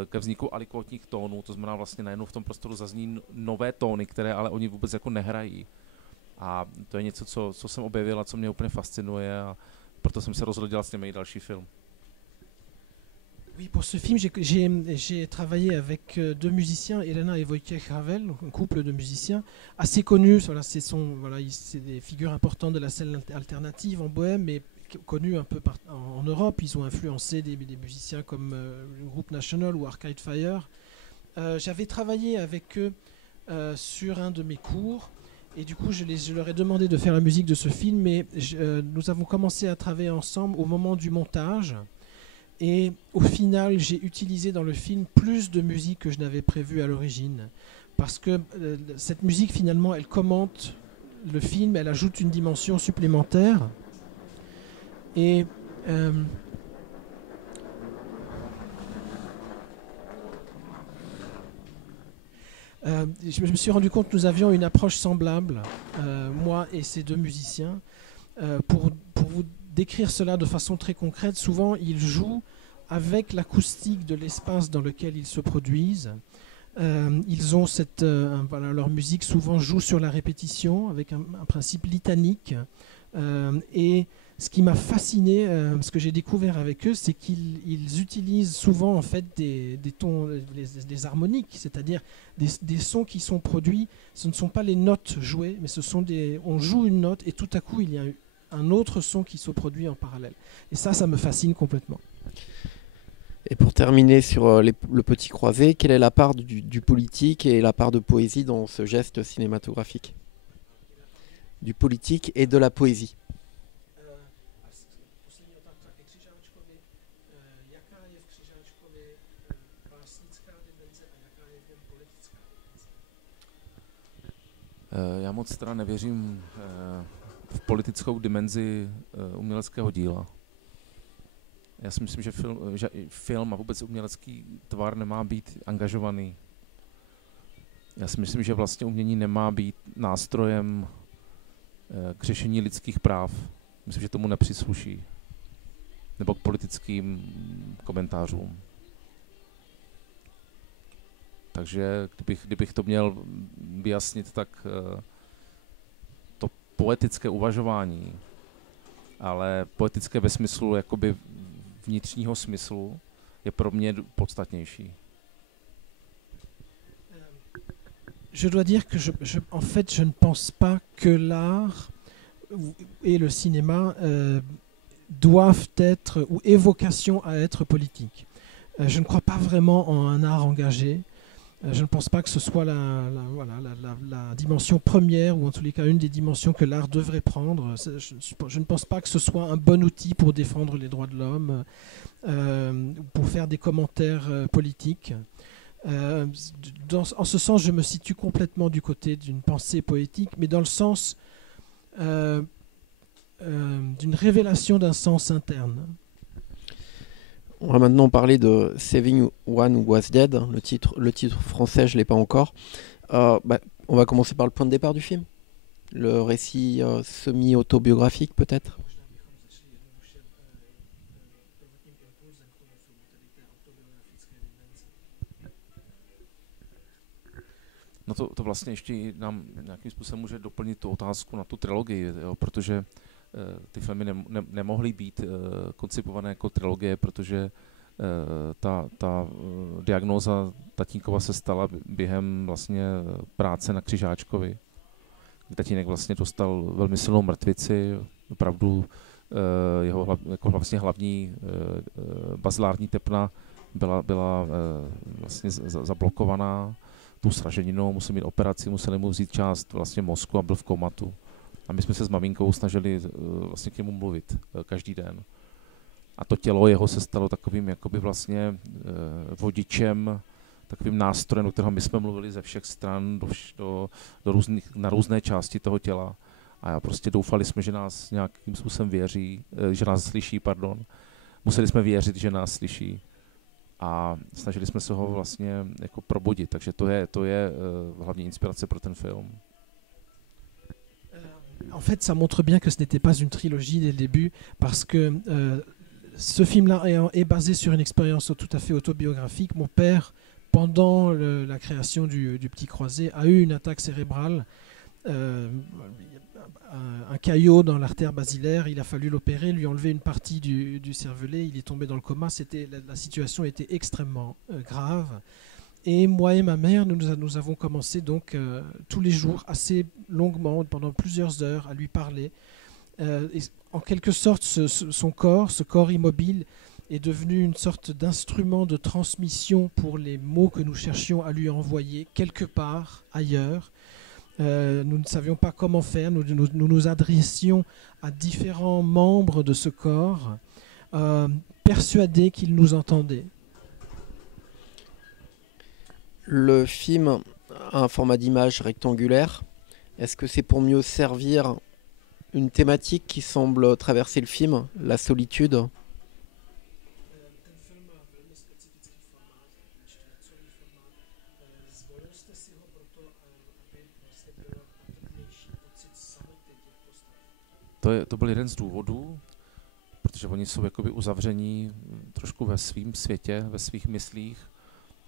k vzniku alikvotních tónů, to znamená vlastně najednou v tom prostoru zazní nové tóny, které ale oni vůbec jako nehrají. A to je něco, co jsem objevil a co mě úplně fascinuje a proto jsem se rozhodl dělat s nimi další film. Oui, pour ce film, j'ai travaillé avec deux musiciens, Elena et Wojciech Havel, un couple de musiciens assez connus. Voilà, c'est des figures importantes de la scène alternative en Bohème, mais connus un peu en Europe. Ils ont influencé des musiciens comme le groupe National ou Arcade Fire. J'avais travaillé avec eux sur un de mes cours. Et du coup, je leur ai demandé de faire la musique de ce film, mais nous avons commencé à travailler ensemble au moment du montage. Et au final, j'ai utilisé dans le film plus de musique que je n'avais prévu à l'origine. Parce que cette musique, finalement, elle commente le film, elle ajoute une dimension supplémentaire. Et je me suis rendu compte que nous avions une approche semblable, moi et ces deux musiciens. Pour vous décrire cela de façon très concrète, souvent ils jouent avec l'acoustique de l'espace dans lequel ils se produisent. Ils ont leur musique souvent joue sur la répétition avec un principe litanique. Et ce qui m'a fasciné, ce que j'ai découvert avec eux, c'est qu'ils utilisent souvent en fait des tons, des harmoniques, c'est-à-dire des sons qui sont produits. Ce ne sont pas les notes jouées, mais on joue une note et tout à coup il y a un autre son qui se produit en parallèle. Et ça me fascine complètement. Et pour terminer sur le petit croisé, quelle est la part du politique et la part de poésie dans ce geste cinématographique? Du politique et de la poésie. Já moc teda nevěřím v politickou dimenzi uměleckého díla. Já si myslím, že film a vůbec umělecký tvar nemá být angažovaný. Já si myslím, že vlastně umění nemá být nástrojem k řešení lidských práv. Myslím, že tomu nepřísluší. Nebo k politickým komentářům. Takže kdybych to měl vyjasnit, tak to poetické uvažování, ale poetické ve smyslu jakoby vnitřního smyslu, je pro mě podstatnější. Je dois dire que en fait, je ne pense pas que l'art et le cinéma doivent être ou aient vocation à être politiques. Je ne crois pas vraiment en un art engagé. Je ne pense pas que ce soit la dimension première, ou en tous les cas une des dimensions que l'art devrait prendre. Je ne pense pas que ce soit un bon outil pour défendre les droits de l'homme, pour faire des commentaires politiques. En ce sens, je me situe complètement du côté d'une pensée poétique, mais dans le sens d'une révélation d'un sens interne. On va maintenant parler de Saving One Who Was Dead. Le titre français, je ne l'ai pas encore. On va commencer par le point de départ du film. Le récit semi-autobiographique, peut-être. No to vlastně ještě nám nějakým způsobem může doplnit tu otázku na tu trilogii, jo, protože ty filmy nemohly být koncipované jako trilogie, protože ta diagnóza tatínkova se stala během vlastně práce na Křižáčkovi. Tatínek vlastně dostal velmi silnou mrtvici, opravdu jeho jako vlastně hlavní bazilární tepna byla vlastně zablokovaná tou sraženinou, musel mít operaci, museli mu vzít část vlastně mozku a byl v komatu. A my jsme se s maminkou snažili vlastně k němu mluvit každý den. A to tělo jeho se stalo takovým jakoby vlastně vodičem, takovým nástrojem, do kterého my jsme mluvili ze všech stran na různé části toho těla. A prostě doufali jsme, že nás nějakým způsobem věří, že nás slyší, pardon. Museli jsme věřit, že nás slyší. A snažili jsme se ho vlastně jako probudit. Takže to je hlavní inspirace pro ten film. En fait, ça montre bien que ce n'était pas une trilogie dès le début, parce que ce film-là est basé sur une expérience tout à fait autobiographique. Mon père, pendant la création du Petit Croisé, a eu une attaque cérébrale, un caillot dans l'artère basilaire. Il a fallu l'opérer, lui enlever une partie du cervelet. Il est tombé dans le coma. La situation était extrêmement grave. Et moi et ma mère, nous avons commencé donc tous les jours, assez longuement, pendant plusieurs heures, à lui parler. Et en quelque sorte, ce corps immobile, est devenu une sorte d'instrument de transmission pour les mots que nous cherchions à lui envoyer quelque part ailleurs. Nous ne savions pas comment faire, nous nous adressions à différents membres de ce corps, persuadés qu'ils nous entendaient. Le film a un format d'image rectangulaire. Est-ce que c'est pour mieux servir une thématique qui semble traverser le film, la solitude ? To byl jeden z důvodů, protože oni jsou jakoby uzavření trošku ve svém světě, ve svých myslích.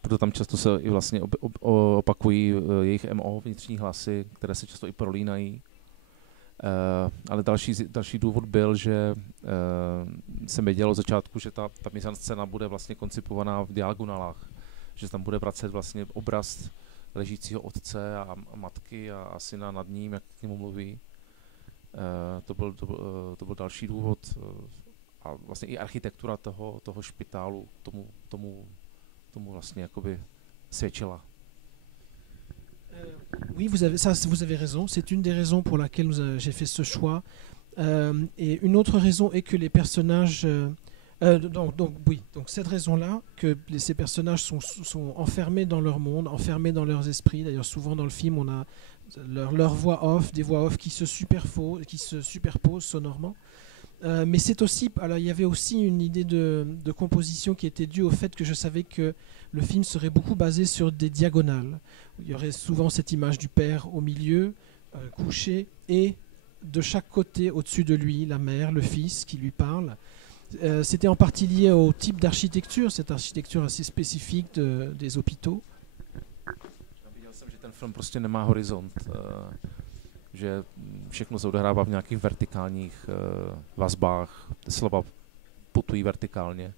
Proto tam často se i vlastně opakují jejich MO, vnitřní hlasy, které se často i prolínají. Ale další důvod byl, že jsem věděl od začátku, že ta mizanscéna bude vlastně koncipovaná v diagonálách, že tam bude vracet vlastně obraz ležícího otce a matky a syna nad ním, jak k němu mluví. To byl další důvod. a vlastně i architektura toho špitálu tomu vlastně jakoby svědčila. Oui, vous avez raison. C'est une des raisons pour laquelle j'ai fait ce choix. Et une autre raison est que les personnages... donc cette raison-là, que ces personnages sont enfermés dans leur monde, enfermés dans leurs esprits. D'ailleurs, souvent dans le film, on a leur voix off, des voix off qui se superposent sonorement. Mais c'est aussi, alors il y avait aussi une idée de composition qui était due au fait que je savais que le film serait beaucoup basé sur des diagonales. Il y aurait souvent cette image du père au milieu, couché, et de chaque côté, au-dessus de lui, la mère, le fils qui lui parle. C'était en partie lié au type d'architecture, cette architecture assez spécifique des hôpitaux. Viděl jsem, že ten film prostě nemá horizont, že všechno se odehrává v nějakých vertikálních vazbách, ty slova putují vertikálně.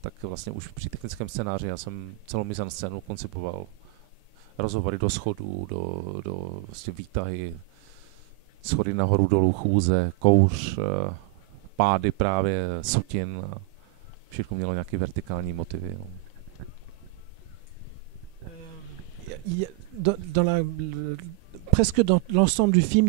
Tak vlastně už při technickém scénáři já jsem celou mizanscénu koncipoval. Rozhovory do schodů, do vlastně výtahy, schody nahoru, dolů, chůze, kouř, pády právě, sutin. Všechno mělo nějaké vertikální motivy. No. Presque dans l'ensemble du film,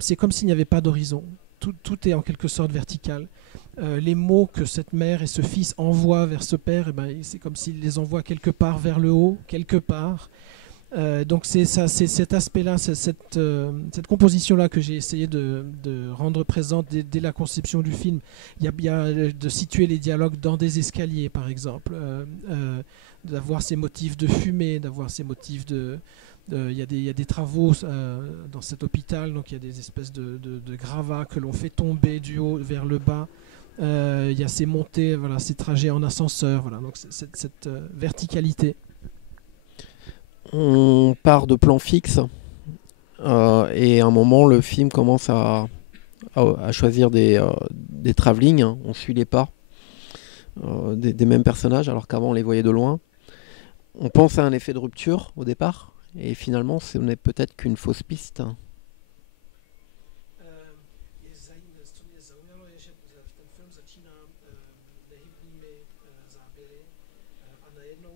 c'est comme s'il n'y avait pas d'horizon. Tout est en quelque sorte vertical. Les mots que cette mère et ce fils envoient vers ce père, c'est comme s'ils les envoient quelque part vers le haut, quelque part. Donc c'est cet aspect-là, cette composition-là que j'ai essayé de rendre présente dès la conception du film. Il y a de situer les dialogues dans des escaliers, par exemple, d'avoir ces motifs de fumée, d'avoir ces motifs il y a des travaux dans cet hôpital, donc il y a des espèces de gravats que l'on fait tomber du haut vers le bas. Il y a ces montées, voilà, ces trajets en ascenseur, voilà, donc cette verticalité. On part de plans fixes et à un moment le film commence à choisir des travelling, hein. On suit les pas des mêmes personnages alors qu'avant on les voyait de loin. On pense à un effet de rupture au départ et finalement ce n'est peut-être qu'une fausse piste. Co mě zaujalo je, že ten film začíná nehybnými záběry a najednou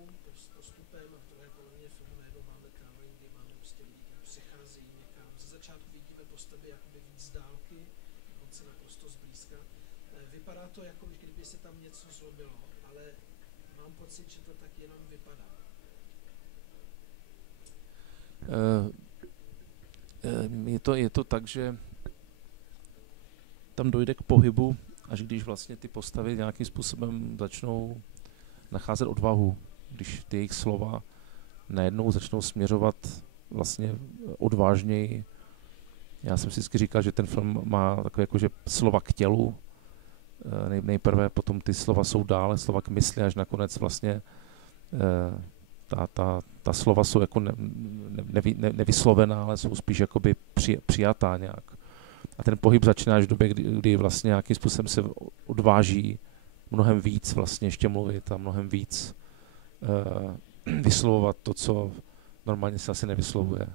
postupem v druhé polovině filmu najednou máme travelingy, máme prostě lidi, kteří přecházejí někam. Ze začátku vidíme postavy jakoby víc z dálky, dokonce naprosto zblízka. Vypadá to, jako kdyby se tam něco zlomilo, ale mám pocit, že to tak jenom vypadá. Je to tak, že tam dojde k pohybu, až když vlastně ty postavy nějakým způsobem začnou nacházet odvahu, když ty jejich slova najednou začnou směřovat vlastně odvážněji. Já jsem si vždycky říkal, že ten film má takové jakože slova k tělu, nejprve, potom ty slova jsou dále, slova k mysli, až nakonec vlastně ta slova jsou jako nevyslovená, ale jsou spíš jakoby přijatá nějak. A ten pohyb začíná až v době, kdy vlastně nějakým způsobem se odváží mnohem víc vlastně ještě mluvit a mnohem víc vyslovovat to, co normálně se asi nevyslovuje.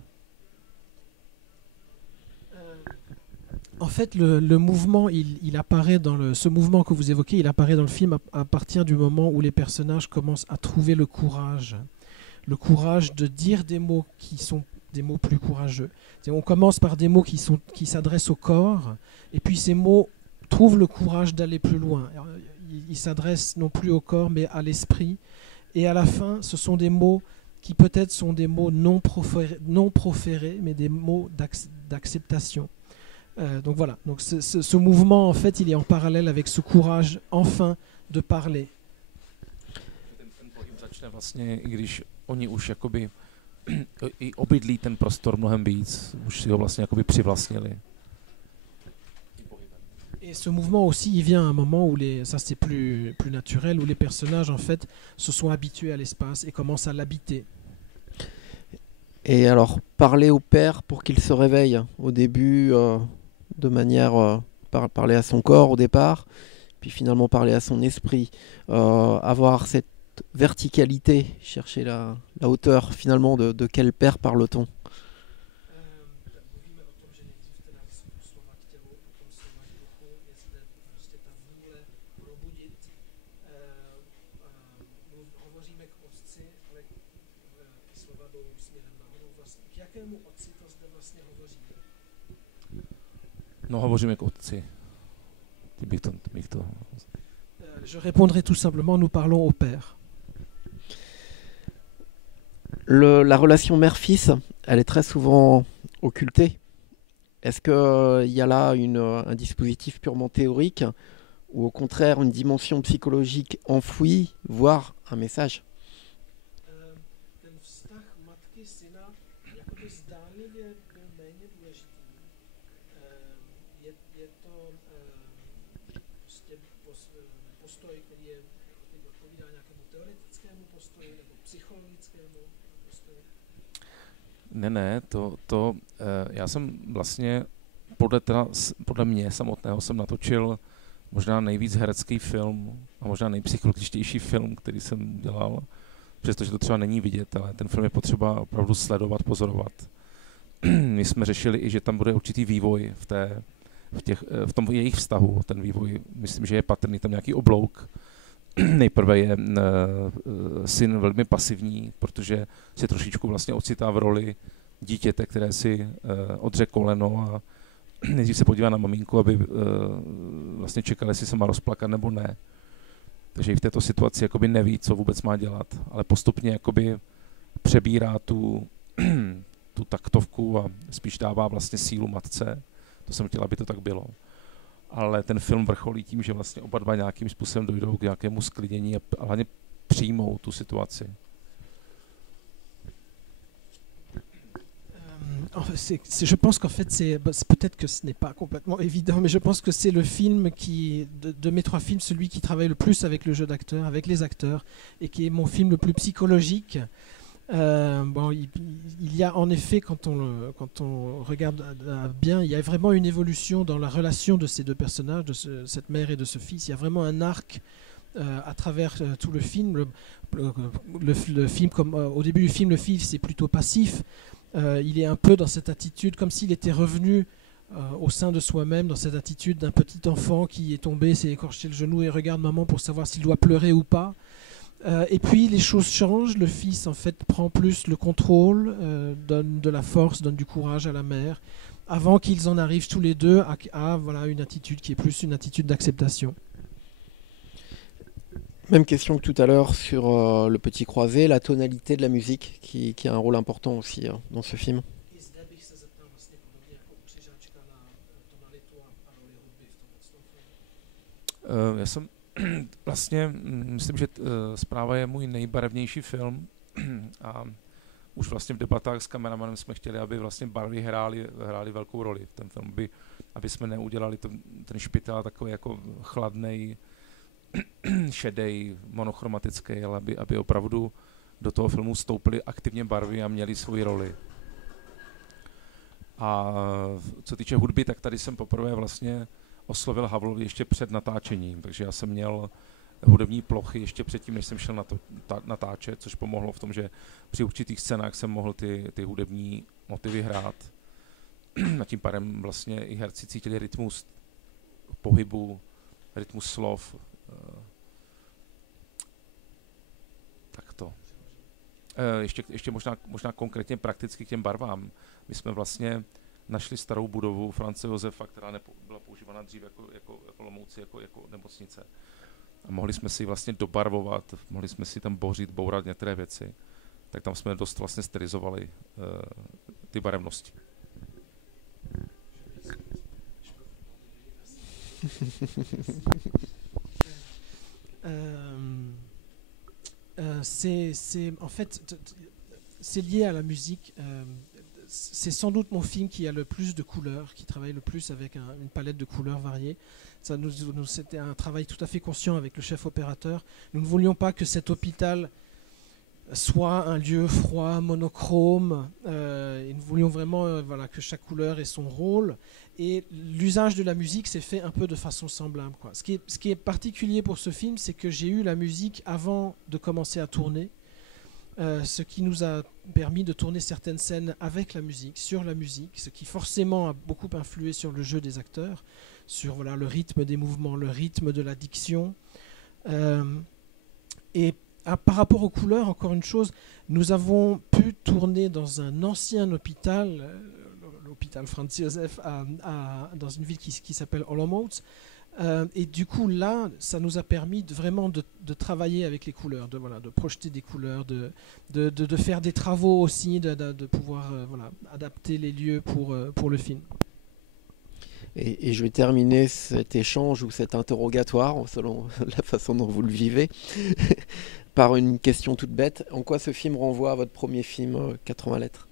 En fait, le mouvement, il apparaît ce mouvement que vous évoquez, il apparaît dans le film à partir du moment où les personnages commencent à trouver le courage de dire des mots qui sont des mots plus courageux. On commence par des mots qui s'adressent au corps, et puis ces mots trouvent le courage d'aller plus loin. Ils s'adressent non plus au corps, mais à l'esprit. Et à la fin, ce sont des mots qui peut-être sont des mots non proférés, mais des mots d'acceptation. Donc voilà, donc ce mouvement, en fait, il est en parallèle avec ce courage, enfin, de parler. Ten pohyb začne vlastně, i když oni už jakoby i obydlí ten prostor mnohem víc, už si ho vlastně jakoby přivlastnili. Et ce mouvement aussi, il vient à un moment où ça c'est plus naturel, où les personnages en fait se sont habitués à l'espace et commencent à l'habiter. Et alors, parler au père pour qu'il se réveille au début de manière parler à son corps au départ, puis finalement parler à son esprit, avoir cette verticalité, chercher la hauteur finalement de quel père parle-t-on? No, hovořím jako otci. Je répondrai tout simplement, nous parlons au père. La relation mère-fils, elle est très souvent occultée. Est-ce qu'il y a là un dispositif purement théorique ou au contraire une dimension psychologique enfouie, voire un message? Ten vztah matky syna jakoby zdánlivě byl méně důležitý. Je to prostě postoj, který odpovídá nějakému teoretickému postoji nebo psychologickému postoji? Ne, já jsem vlastně podle mě samotného jsem natočil možná nejvíc herecký film a možná nejpsychologičtější film, který jsem dělal, přestože to třeba není vidět, ale ten film je potřeba opravdu sledovat, pozorovat. My jsme řešili i, že tam bude určitý vývoj v tom jejich vztahu, ten vývoj, myslím, že je patrný tam nějaký oblouk. Nejprve je syn velmi pasivní, protože se trošičku vlastně ocitá v roli dítěte, které si odře koleno a nejdřív se podívá na maminku, aby vlastně čekala, jestli se má rozplakat nebo ne. Takže i v této situaci jakoby neví, co vůbec má dělat, ale postupně jakoby přebírá tu taktovku a spíš dává vlastně sílu matce. To jsem chtěl, aby to tak bylo. Ale ten film vrcholí tím, že vlastně oba dva nějakým způsobem dojdou k nějakému sklidnění a hlavně přijmou tu situaci. Je pense qu'en fait, peut-être que ce n'est pas complètement évident, mais je pense que c'est le film qui, de mes trois films, celui qui travaille le plus avec le jeu d'acteur, avec les acteurs, et qui est mon film le plus psychologique. Il y a en effet, quand on regarde bien, il y a vraiment une évolution dans la relation de ces deux personnages, de cette mère et de ce fils. Il y a vraiment un arc à travers tout le film. Le film, comme au début du film, le fils est plutôt passif. Il est un peu dans cette attitude, comme s'il était revenu au sein de soi-même, dans cette attitude d'un petit enfant qui est tombé, s'est écorché le genou et regarde maman pour savoir s'il doit pleurer ou pas. Et puis les choses changent, le fils en fait prend plus le contrôle, donne de la force, donne du courage à la mère, avant qu'ils en arrivent tous les deux à voilà, une attitude qui est plus une attitude d'acceptation. Même question que tout à l'heure sur le petit croisé, la tonalité de la musique qui a un rôle important aussi dans ce film. Já jsem vlastně, myslím, že Zpráva je můj nejbarevnější film a už vlastně v debatách s kameramanem jsme chtěli, aby vlastně barvy hrály velkou roli v tom filmu, aby jsme neudělali ten špitál takový jako chladnej, šedej, monochromatický, ale aby opravdu do toho filmu vstoupily aktivně barvy a měly svoji roli. A co týče hudby, tak tady jsem poprvé vlastně oslovil Havlovi ještě před natáčením, takže já jsem měl hudební plochy ještě předtím, než jsem šel natáčet, což pomohlo v tom, že při určitých scénách jsem mohl ty hudební motivy hrát. A tím pádem vlastně i herci cítili rytmus pohybu, rytmus slov. Takto. Ještě možná konkrétně prakticky k těm barvám. My jsme vlastně našli starou budovu France Josefa, která byla používána dřív jako Olomouci, jako nemocnice. A mohli jsme si vlastně dobarvovat, mohli jsme si tam bourat některé věci. Tak tam jsme dost vlastně stylizovali ty barevnosti. En fait, c'est lié à la musique. C'est sans doute mon film qui a le plus de couleurs, qui travaille le plus avec une palette de couleurs variées. C'était un travail tout à fait conscient avec le chef opérateur. Nous ne voulions pas que cet hôpital soit un lieu froid, monochrome. Et nous voulions vraiment voilà, que chaque couleur ait son rôle. Et l'usage de la musique s'est fait un peu de façon semblable, quoi. Ce qui est particulier pour ce film, c'est que j'ai eu la musique avant de commencer à tourner. Ce qui nous a permis de tourner certaines scènes avec la musique, sur la musique, ce qui forcément a beaucoup influé sur le jeu des acteurs, sur voilà, le rythme des mouvements, le rythme de la diction. Et par rapport aux couleurs, encore une chose, nous avons pu tourner dans un ancien hôpital, l'hôpital Franz Joseph, dans une ville qui s'appelle Olomouc. Et du coup, là, ça nous a permis vraiment de travailler avec les couleurs, de projeter des couleurs, de faire des travaux aussi, de pouvoir adapter les lieux pour le film. Et je vais terminer cet échange ou cet interrogatoire, selon la façon dont vous le vivez, par une question toute bête. En quoi ce film renvoie à votre premier film, 80 lettres?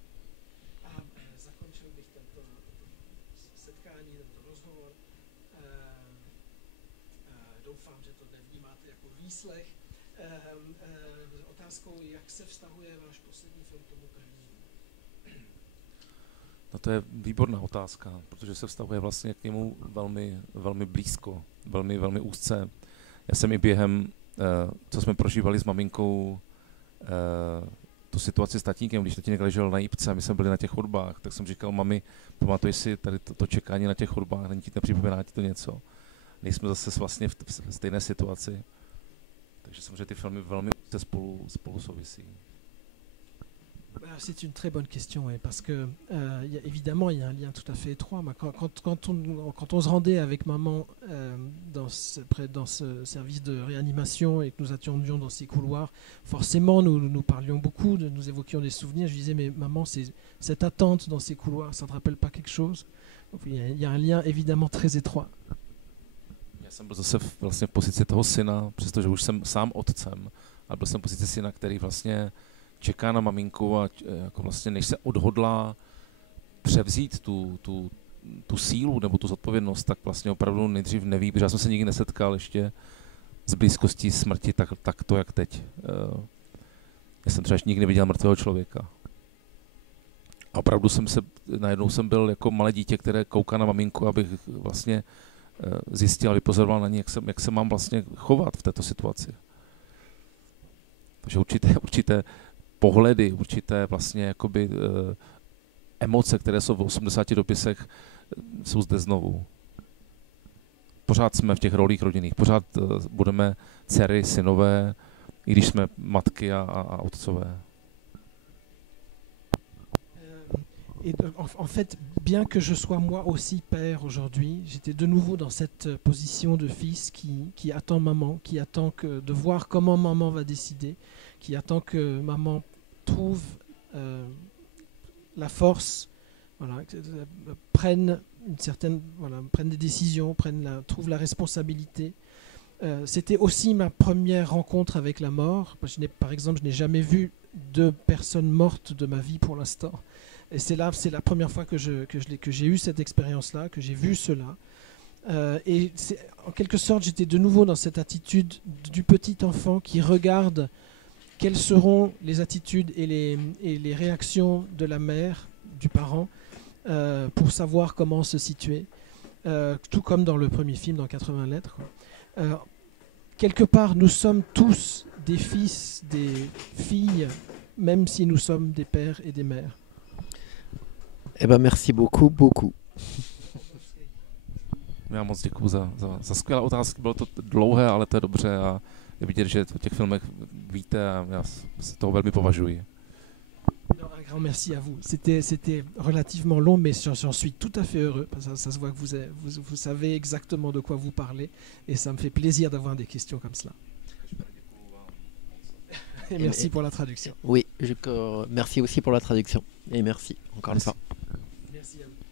No to je výborná otázka, protože se vztahuje vlastně k němu velmi, velmi blízko, velmi, velmi úzce. Já jsem i během, co jsme prožívali s maminkou, tu situaci s tatínkem, když tatínek ležel na jípce a my jsme byli na těch chodbách, tak jsem říkal, mami, pamatuj si tady to čekání na těch chodbách, není ti nepřipomíná ti to něco. Nejsme zase vlastně v stejné situaci. Takže samozřejmě ty filmy velmi spolu souvisí. C'est une très bonne question, ouais, parce que évidemment il y a un lien tout à fait étroit. Quand on se rendait avec maman dans ce service de réanimation et que nous attendions dans ces couloirs, forcément nous parlions beaucoup, nous évoquions des souvenirs. Je disais, mais maman, cette attente dans ces couloirs, ça ne te rappelle pas quelque chose? Donc, il y a un lien évidemment très étroit. Já jsem byl zase vlastně v pozici toho syna, přestože už jsem sám otcem, a byl jsem v pozici syna, který vlastně čeká na maminku a jako vlastně než se odhodlá převzít tu sílu nebo tu zodpovědnost, tak vlastně opravdu nejdřív neví, protože já jsem se nikdy nesetkal ještě s blízkostí smrti tak to, jak teď. Já jsem třeba ještě nikdy neviděl mrtvého člověka. A opravdu najednou jsem byl jako malé dítě, které kouká na maminku, abych vlastně zjistil a vypozoroval na ní, jak se mám vlastně chovat v této situaci. Takže určité pohledy, určité vlastně jakoby emoce, které jsou v 80 dopisech, jsou zde znovu. Pořád jsme v těch rolích rodinných, pořád budeme dcery, synové, i když jsme matky a otcové. Et en fait, bien que je sois moi aussi père aujourd'hui, j'étais de nouveau dans cette position de fils qui attend maman, qui attend de voir comment maman va décider, qui attend que maman trouve la force, prenne des décisions, trouve la responsabilité. C'était aussi ma première rencontre avec la mort. Par exemple, je n'ai jamais vu de personnes mortes de ma vie pour l'instant. Et c'est la première fois que j'ai eu cette expérience-là, que j'ai vu cela. Et en quelque sorte, j'étais de nouveau dans cette attitude du petit enfant qui regarde quelles seront les attitudes et les réactions de la mère, du parent, pour savoir comment se situer. Tout comme dans le premier film, dans 80 lettres, quoi. Quelque part, nous sommes tous des fils, des filles, même si nous sommes des pères et des mères. Eh ben, merci beaucoup. Já moc děkuju za skvělé otázky. Bylo to dlouhé, ale to je dobře a je vidět, že o těch filmech víte a já se toho velmi považuji. Un grand merci à vous. C'était relativement long, mais j'en suis tout à fait heureux. Parce que ça se voit que vous savez exactement de quoi vous parlez et ça me fait plaisir d'avoir des questions comme cela. Et merci pour la traduction. Oui, merci aussi pour la traduction. Et merci encore une fois. Merci à vous.